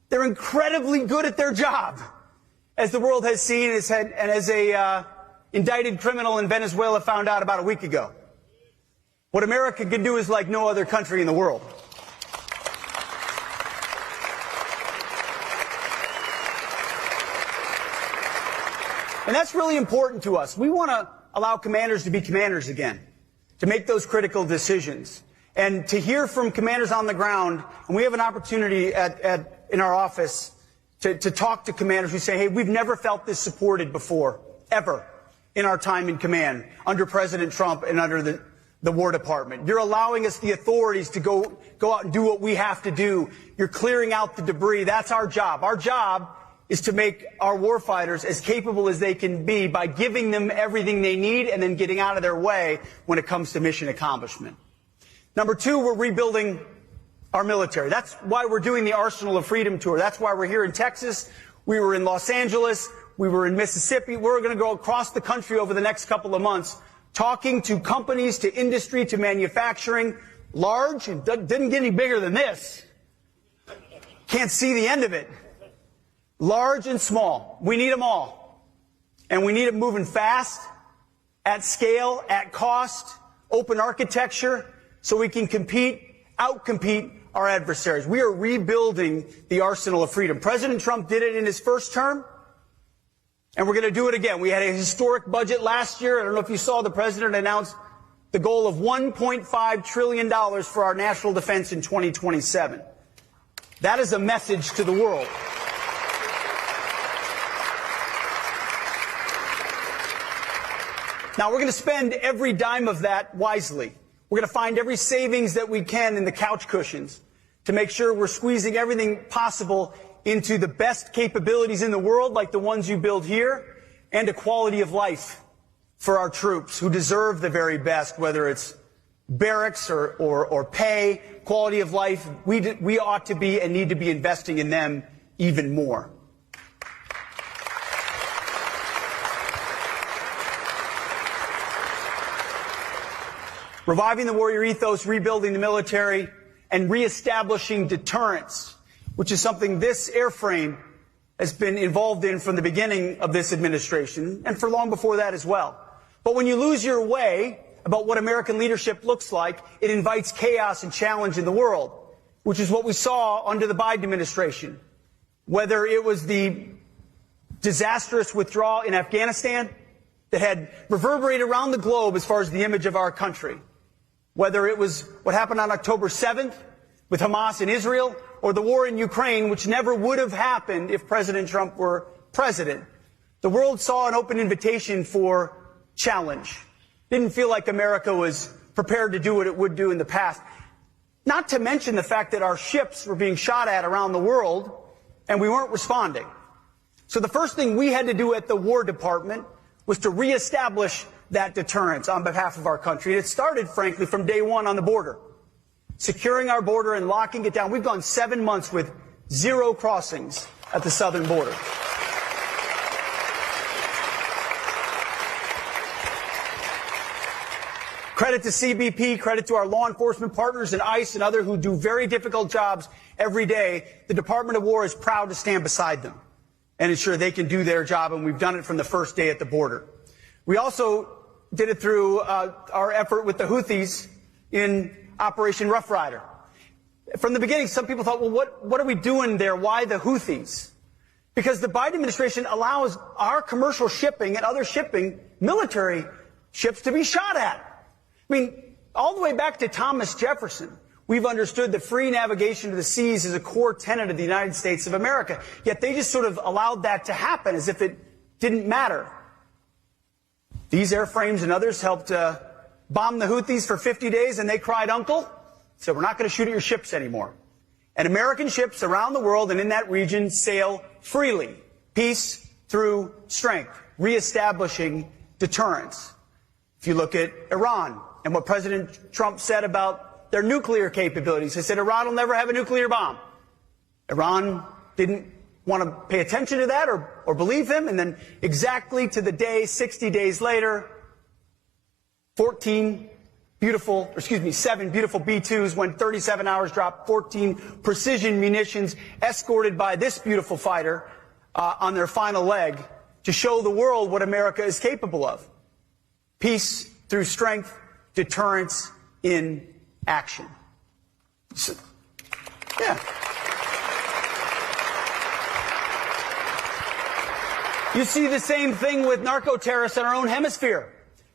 they're incredibly good at their job, as the world has seen and as a indicted criminal in Venezuela found out about a week ago. What America can do is like no other country in the world. And that's really important to us. We want to allow commanders to be commanders again, to make those critical decisions, and to hear from commanders on the ground. And we have an opportunity in our office to talk to commanders who say, hey, we've never felt this supported before, ever, in our time in command, under President Trump and under the War Department. You're allowing us the authorities to go out and do what we have to do. You're clearing out the debris. That's our job. Our job is to make our warfighters as capable as they can be by giving them everything they need and then getting out of their way when it comes to mission accomplishment. Number two, we're rebuilding our military. That's why we're doing the Arsenal of Freedom tour. That's why we're here in Texas. We were in Los Angeles. We were in Mississippi. We're going to go across the country over the next couple of months, talking to companies, to industry, to manufacturing, large, and didn't get any bigger than this. Can't see the end of it. Large and small. We need them all. And we need them moving fast, at scale, at cost, open architecture, so we can outcompete our adversaries. We are rebuilding the Arsenal of Freedom. President Trump did it in his first term, and we're going to do it again. We had a historic budget last year. I don't know if you saw, the president announced the goal of $1.5 trillion for our national defense in 2027. That is a message to the world. Now, we're going to spend every dime of that wisely. We're going to find every savings that we can in the couch cushions to make sure we're squeezing everything possible into the best capabilities in the world, like the ones you build here, and a quality of life for our troops who deserve the very best, whether it's barracks or pay, quality of life. We ought to be and need to be investing in them even more. Reviving the warrior ethos, rebuilding the military, and reestablishing deterrence, which is something this airframe has been involved in from the beginning of this administration, and for long before that as well. But when you lose your way about what American leadership looks like, it invites chaos and challenge in the world. which is what we saw under the Biden administration, whether it was the disastrous withdrawal in Afghanistan that had reverberated around the globe as far as the image of our country, whether it was what happened on October 7th with Hamas in Israel, or the war in Ukraine, which never would have happened if President Trump were president. The world saw an open invitation for challenge. Didn't feel like America was prepared to do what it would do in the past. Not to mention the fact that our ships were being shot at around the world, and we weren't responding. So the first thing we had to do at the War Department was to reestablish that deterrence on behalf of our country. And it started, frankly, from day one on the border. Securing our border and locking it down. We've gone 7 months with 0 crossings at the southern border. Credit to CBP, credit to our law enforcement partners and ICE and others who do very difficult jobs every day. The Department of War is proud to stand beside them and ensure they can do their job, and we've done it from the first day at the border. We also did it through our effort with the Houthis in Operation Rough Rider. From the beginning, some people thought, well, what are we doing there? Why the Houthis? Because the Biden administration allows our commercial shipping and other shipping, military ships, to be shot at. I mean, all the way back to Thomas Jefferson, we've understood that free navigation to the seas is a core tenet of the United States of America. Yet they just sort of allowed that to happen as if it didn't matter. These airframes and others helped bomb the Houthis for 50 days, and they cried uncle. So we're not going to shoot at your ships anymore. And American ships around the world and in that region sail freely. Peace through strength, reestablishing deterrence. If you look at Iran and what President Trump said about their nuclear capabilities, he said Iran will never have a nuclear bomb. Iran didn't want to pay attention to that or believe him, and then exactly to the day, 60 days later, 7 beautiful B-2s went 37 hours, dropped 14 precision munitions, escorted by this beautiful fighter on their final leg to show the world what America is capable of. Peace through strength, deterrence in action. So, yeah. You see the same thing with narco-terrorists in our own hemisphere.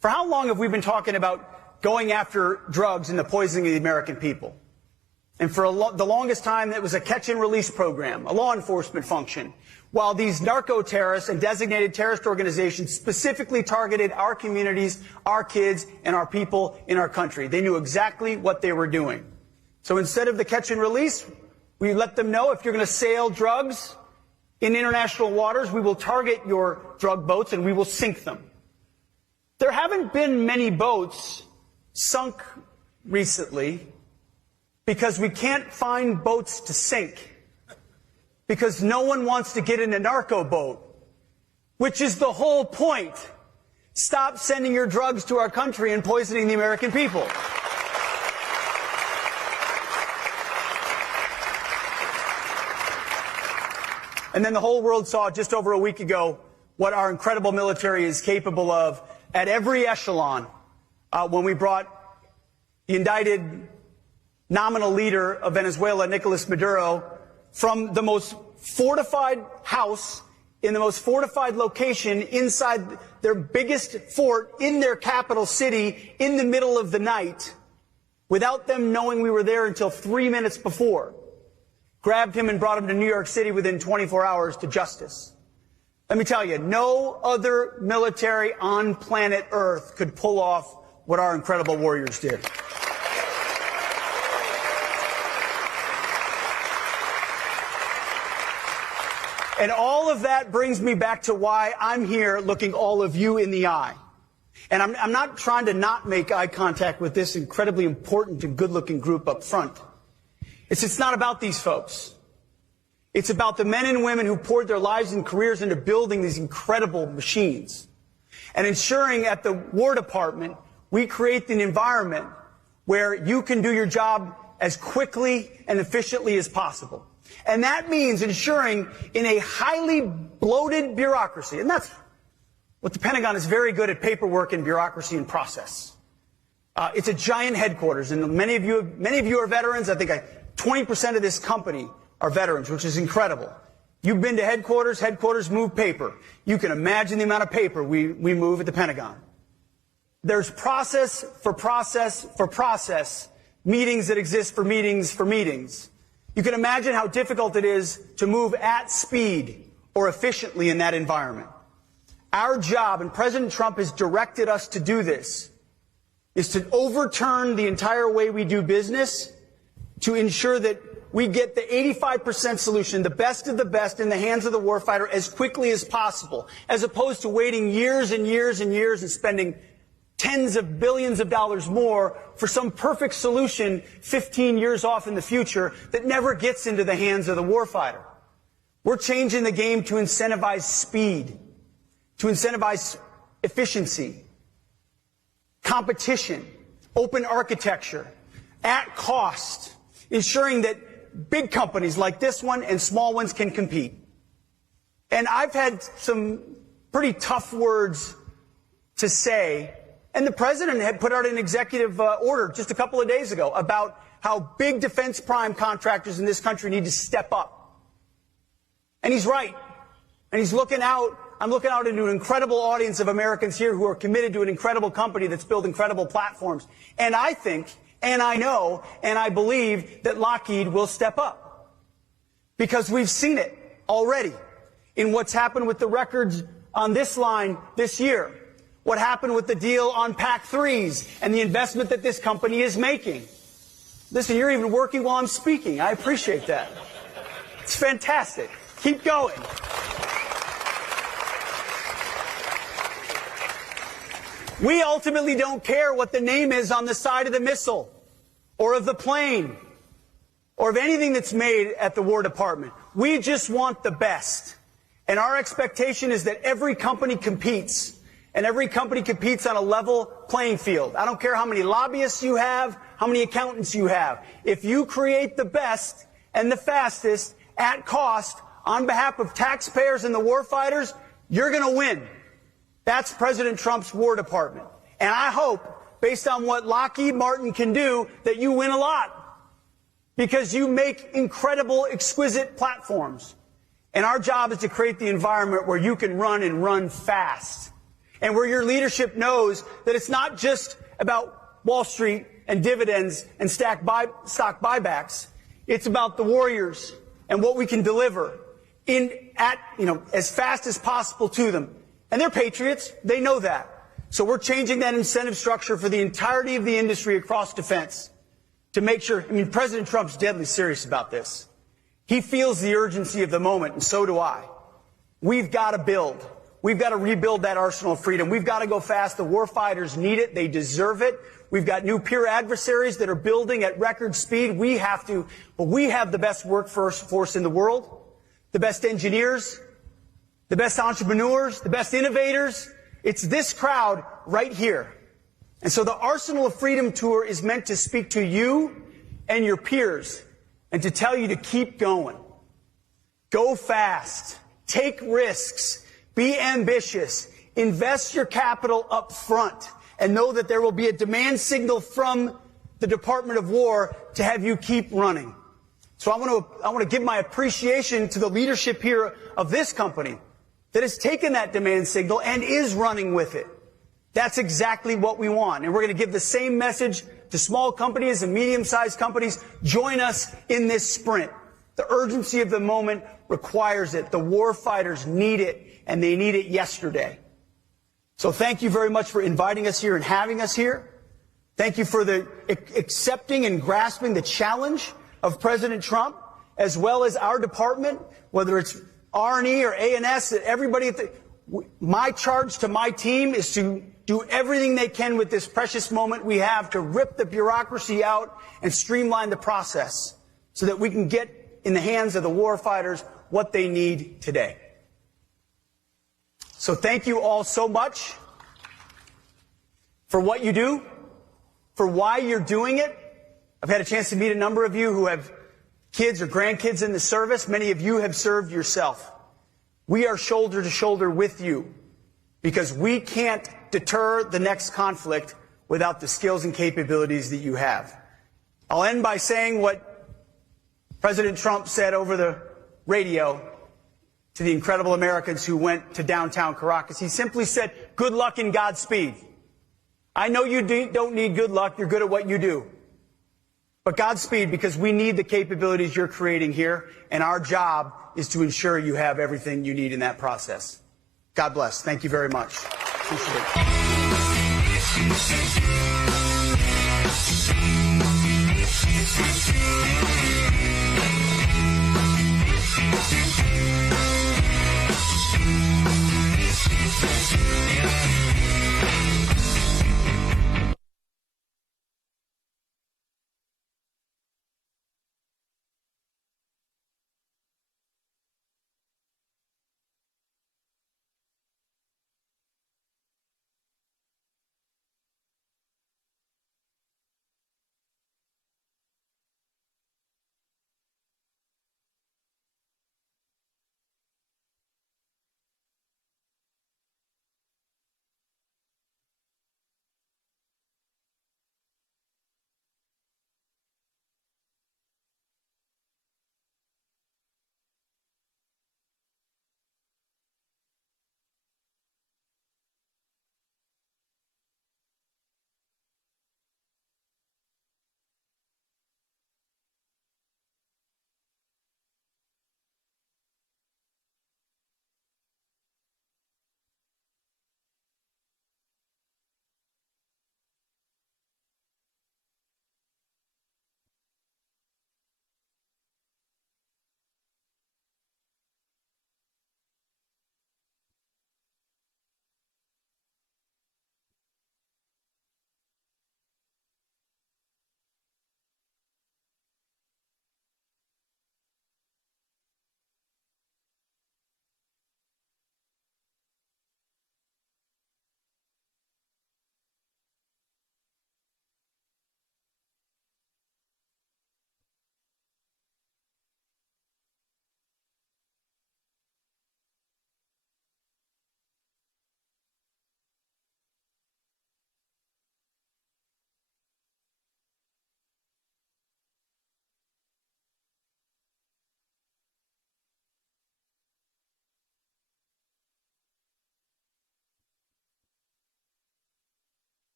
For how long have we been talking about going after drugs and the poisoning of the American people? And for the longest time, it was a catch-and-release program, a law enforcement function, while these narco-terrorists and designated terrorist organizations specifically targeted our communities, our kids, and our people in our country. They knew exactly what they were doing. So instead of the catch-and-release, we let them know if you're going to sail drugs in international waters, we will target your drug boats and we will sink them. There haven't been many boats sunk recently because we can't find boats to sink. Because no one wants to get in a narco boat, which is the whole point. Stop sending your drugs to our country and poisoning the American people. And then the whole world saw just over a week ago what our incredible military is capable of at every echelon when we brought the indicted nominal leader of Venezuela, Nicolas Maduro, from the most fortified house in the most fortified location inside their biggest fort in their capital city in the middle of the night without them knowing we were there until 3 minutes before. Grabbed him and brought him to New York City within 24 hours to justice. Let me tell you, no other military on planet Earth could pull off what our incredible warriors did. And all of that brings me back to why I'm here looking all of you in the eye. And I'm not trying to not make eye contact with this incredibly important and good-looking group up front. It's not about these folks. It's about the men and women who poured their lives and careers into building these incredible machines and ensuring at the War Department we create an environment where you can do your job as quickly and efficiently as possible. And that means ensuring in a highly bloated bureaucracy, and that's what the Pentagon is very good at, paperwork and bureaucracy and process. It's a giant headquarters, and many of you are veterans. I think I 20% of this company are veterans, which is incredible. You've been to headquarters. Headquarters move paper. You can imagine the amount of paper we move at the Pentagon. There's process for process for process, meetings that exist for meetings for meetings. You can imagine how difficult it is to move at speed or efficiently in that environment. Our job, and President Trump has directed us to do this, is to overturn the entire way we do business to ensure that we get the 85% solution, the best of the best, in the hands of the warfighter as quickly as possible, as opposed to waiting years and years and years and spending tens of billions of dollars more for some perfect solution 15 years off in the future that never gets into the hands of the warfighter. We're changing the game to incentivize speed, to incentivize efficiency, competition, open architecture, at cost, ensuring that big companies like this one and small ones can compete. And I've had some pretty tough words to say, and the president had put out an executive order just a couple of days ago about how big defense prime contractors in this country need to step up. And he's right. And he's looking out. I'm looking out into an incredible audience of Americans here who are committed to an incredible company that's built incredible platforms. And I think, and I know, and I believe that Lockheed will step up. Because we've seen it already in what's happened with the records on this line this year. What happened with the deal on PAC-3s and the investment that this company is making. Listen, you're even working while I'm speaking. I appreciate that. It's fantastic. Keep going. We ultimately don't care what the name is on the side of the missile or of the plane or of anything that's made at the War Department. We just want the best. And our expectation is that every company competes, and every company competes on a level playing field. I don't care how many lobbyists you have, how many accountants you have. If you create the best and the fastest at cost on behalf of taxpayers and the warfighters, you're going to win. That's President Trump's War Department. And I hope, based on what Lockheed Martin can do, that you win a lot. Because you make incredible, exquisite platforms. And our job is to create the environment where you can run and run fast. And where your leadership knows that it's not just about Wall Street and dividends and stock buybacks. It's about the warriors and what we can deliver as fast as possible to them. And they're patriots. They know that. So we're changing that incentive structure for the entirety of the industry across defense to make sure. President Trump's deadly serious about this. He feels the urgency of the moment, and so do I. We've got to build. We've got to rebuild that arsenal of freedom. We've got to go fast. The warfighters need it. They deserve it. We've got new peer adversaries that are building at record speed. We have to, but we have the best workforce in the world, the best engineers, the best entrepreneurs, the best innovators. It's this crowd right here. And so the Arsenal of Freedom Tour is meant to speak to you and your peers and to tell you to keep going. Go fast. Take risks. Be ambitious. Invest your capital up front and know that there will be a demand signal from the Department of War to have you keep running. So I want to give my appreciation to the leadership here of this company that has taken that demand signal and is running with it. That's exactly what we want. And we're going to give the same message to small companies and medium-sized companies. Join us in this sprint. The urgency of the moment requires it. The war fighters need it, and they need it yesterday. So thank you very much for inviting us here and having us here. Thank you for the accepting and grasping the challenge of President Trump, as well as our department, whether it's R&E or A&S, that everybody, my charge to my team is to do everything they can with this precious moment we have to rip the bureaucracy out and streamline the process so that we can get in the hands of the war fighters what they need today. So thank you all so much for what you do, for why you're doing it. I've had a chance to meet a number of you who have kids or grandkids in the service. Many of you have served yourself. We are shoulder to shoulder with you because we can't deter the next conflict without the skills and capabilities that you have. I'll end by saying what President Trump said over the radio to the incredible Americans who went to downtown Caracas, he simply said, good luck and Godspeed. I know you don't need good luck. You're good at what you do. But Godspeed, because we need the capabilities you're creating here, and our job is to ensure you have everything you need in that process. God bless. Thank you very much. Appreciate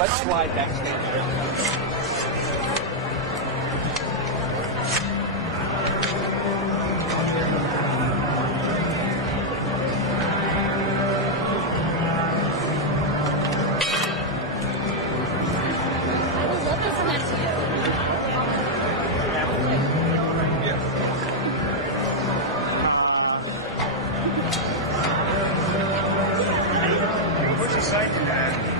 Let's slide backstage. What's the site for that?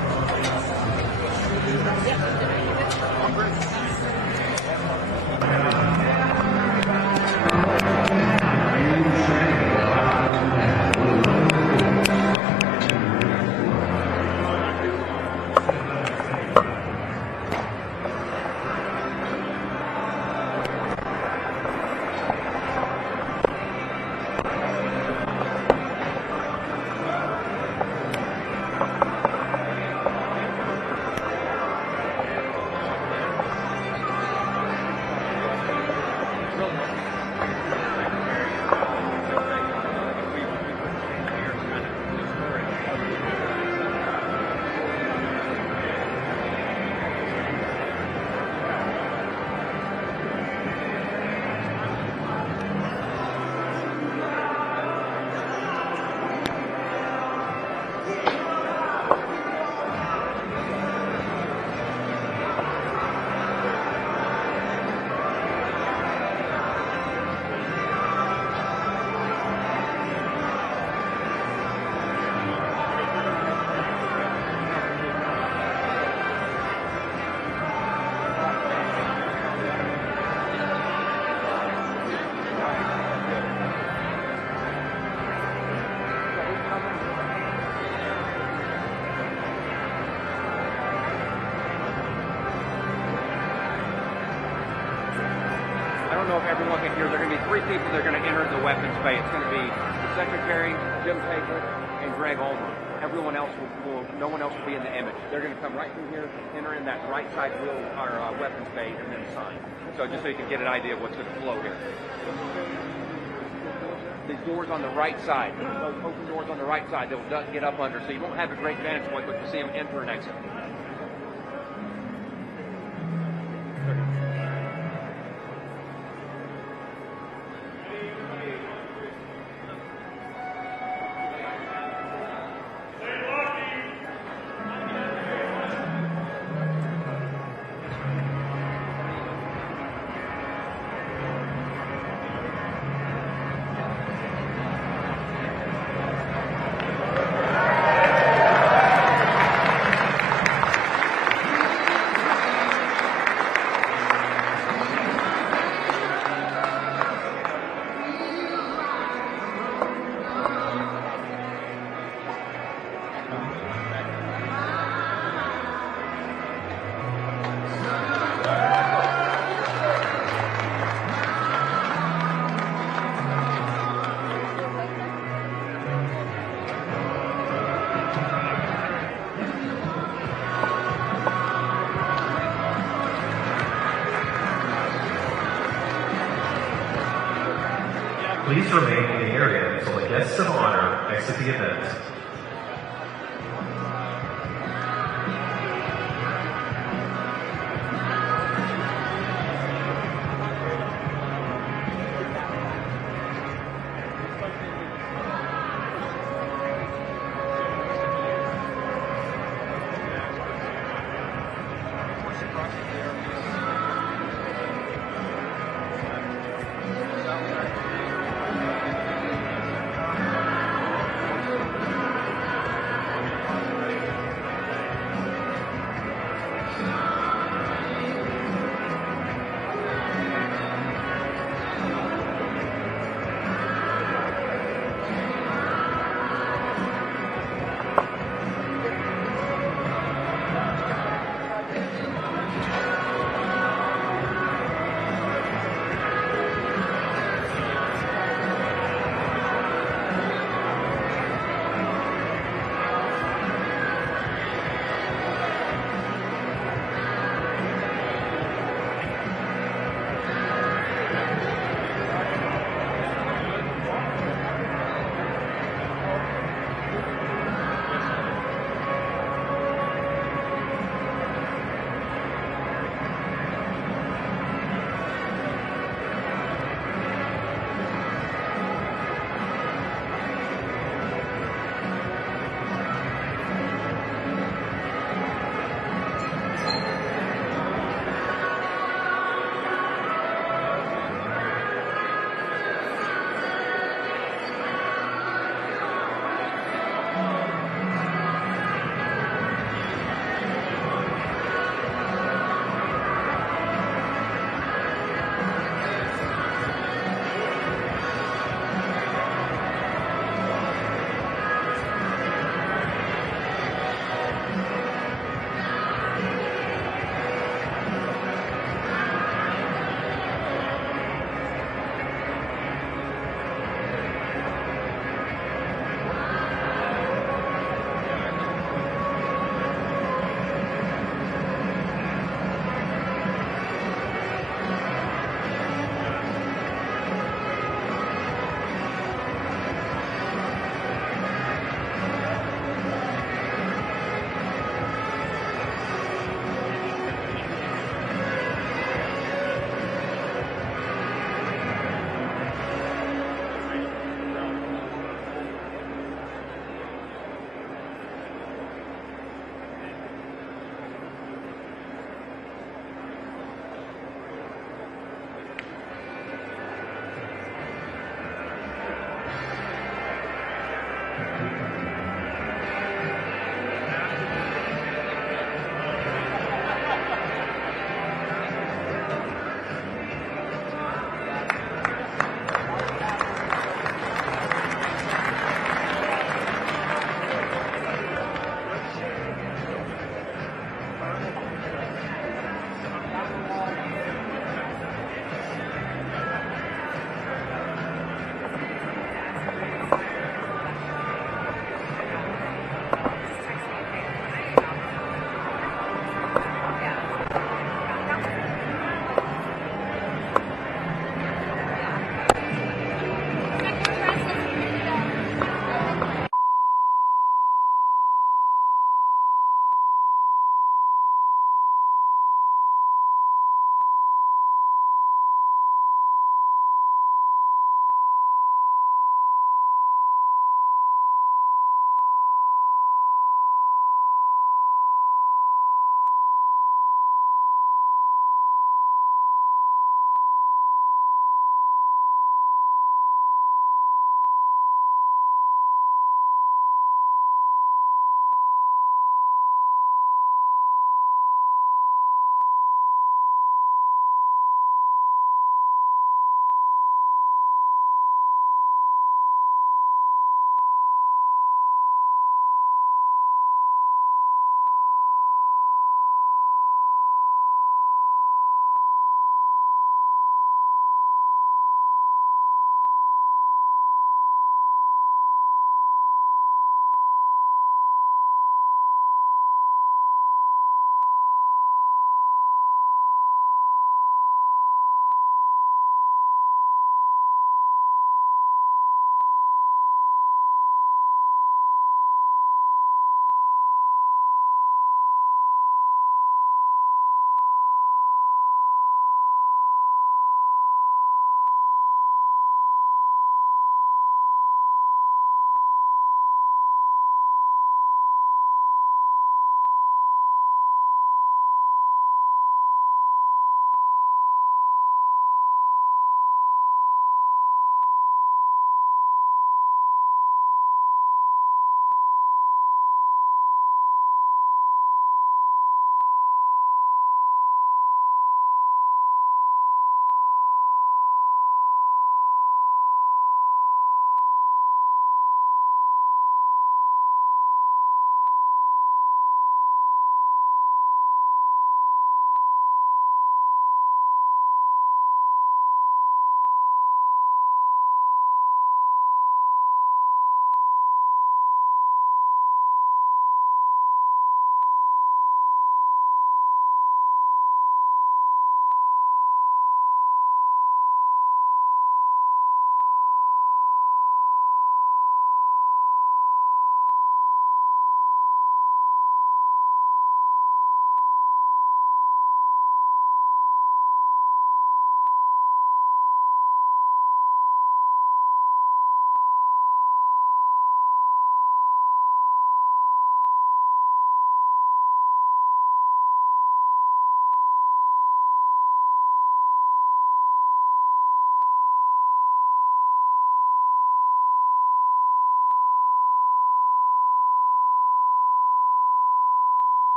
here. There are going to be three people that are going to enter the weapons bay. It's going to be the Secretary, Jim Taker, and Greg Allman. Everyone else no one else will be in the image. They're going to come right through here, enter in that right side wheel, our weapons bay, and then sign. So just so you can get an idea of what's going to flow here. These doors on the right side, those open doors on the right side, they'll get up under, so you won't have a great vantage point, but you'll see them enter and exit. Please remain in the area until the guests of honor exit the event.